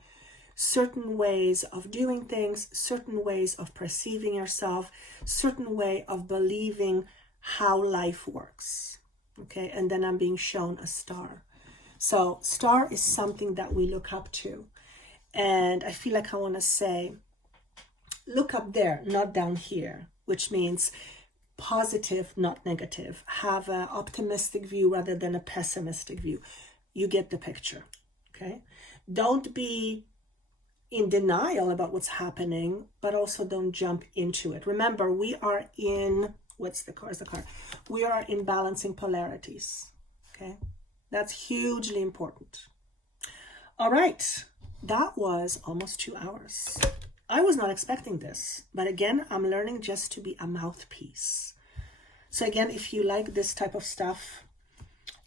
certain ways of doing things, certain ways of perceiving yourself, certain way of believing how life works. Okay, and then I'm being shown a star. So star is something that we look up to. And I feel like I want to say, look up there, not down here, which means positive, not negative. Have an optimistic view rather than a pessimistic view. You get the picture, okay? Don't be in denial about what's happening, but also don't jump into it. Remember, we are in, we are in balancing polarities, okay? That's hugely important. All right, that was almost 2 hours. I was not expecting this, but again, I'm learning just to be a mouthpiece. So again, if you like this type of stuff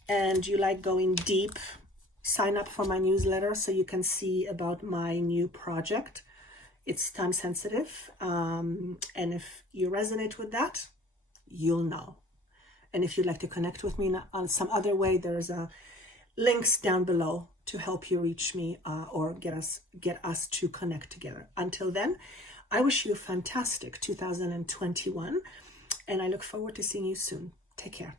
and you like going deep, sign up for my newsletter so you can see about my new project. It's time sensitive. And if you resonate with that, you'll know. And if you'd like to connect with me on some other way, there's links down below to help you reach me or get us to connect together. Until then, I wish you a fantastic 2021, and I look forward to seeing you soon. Take care.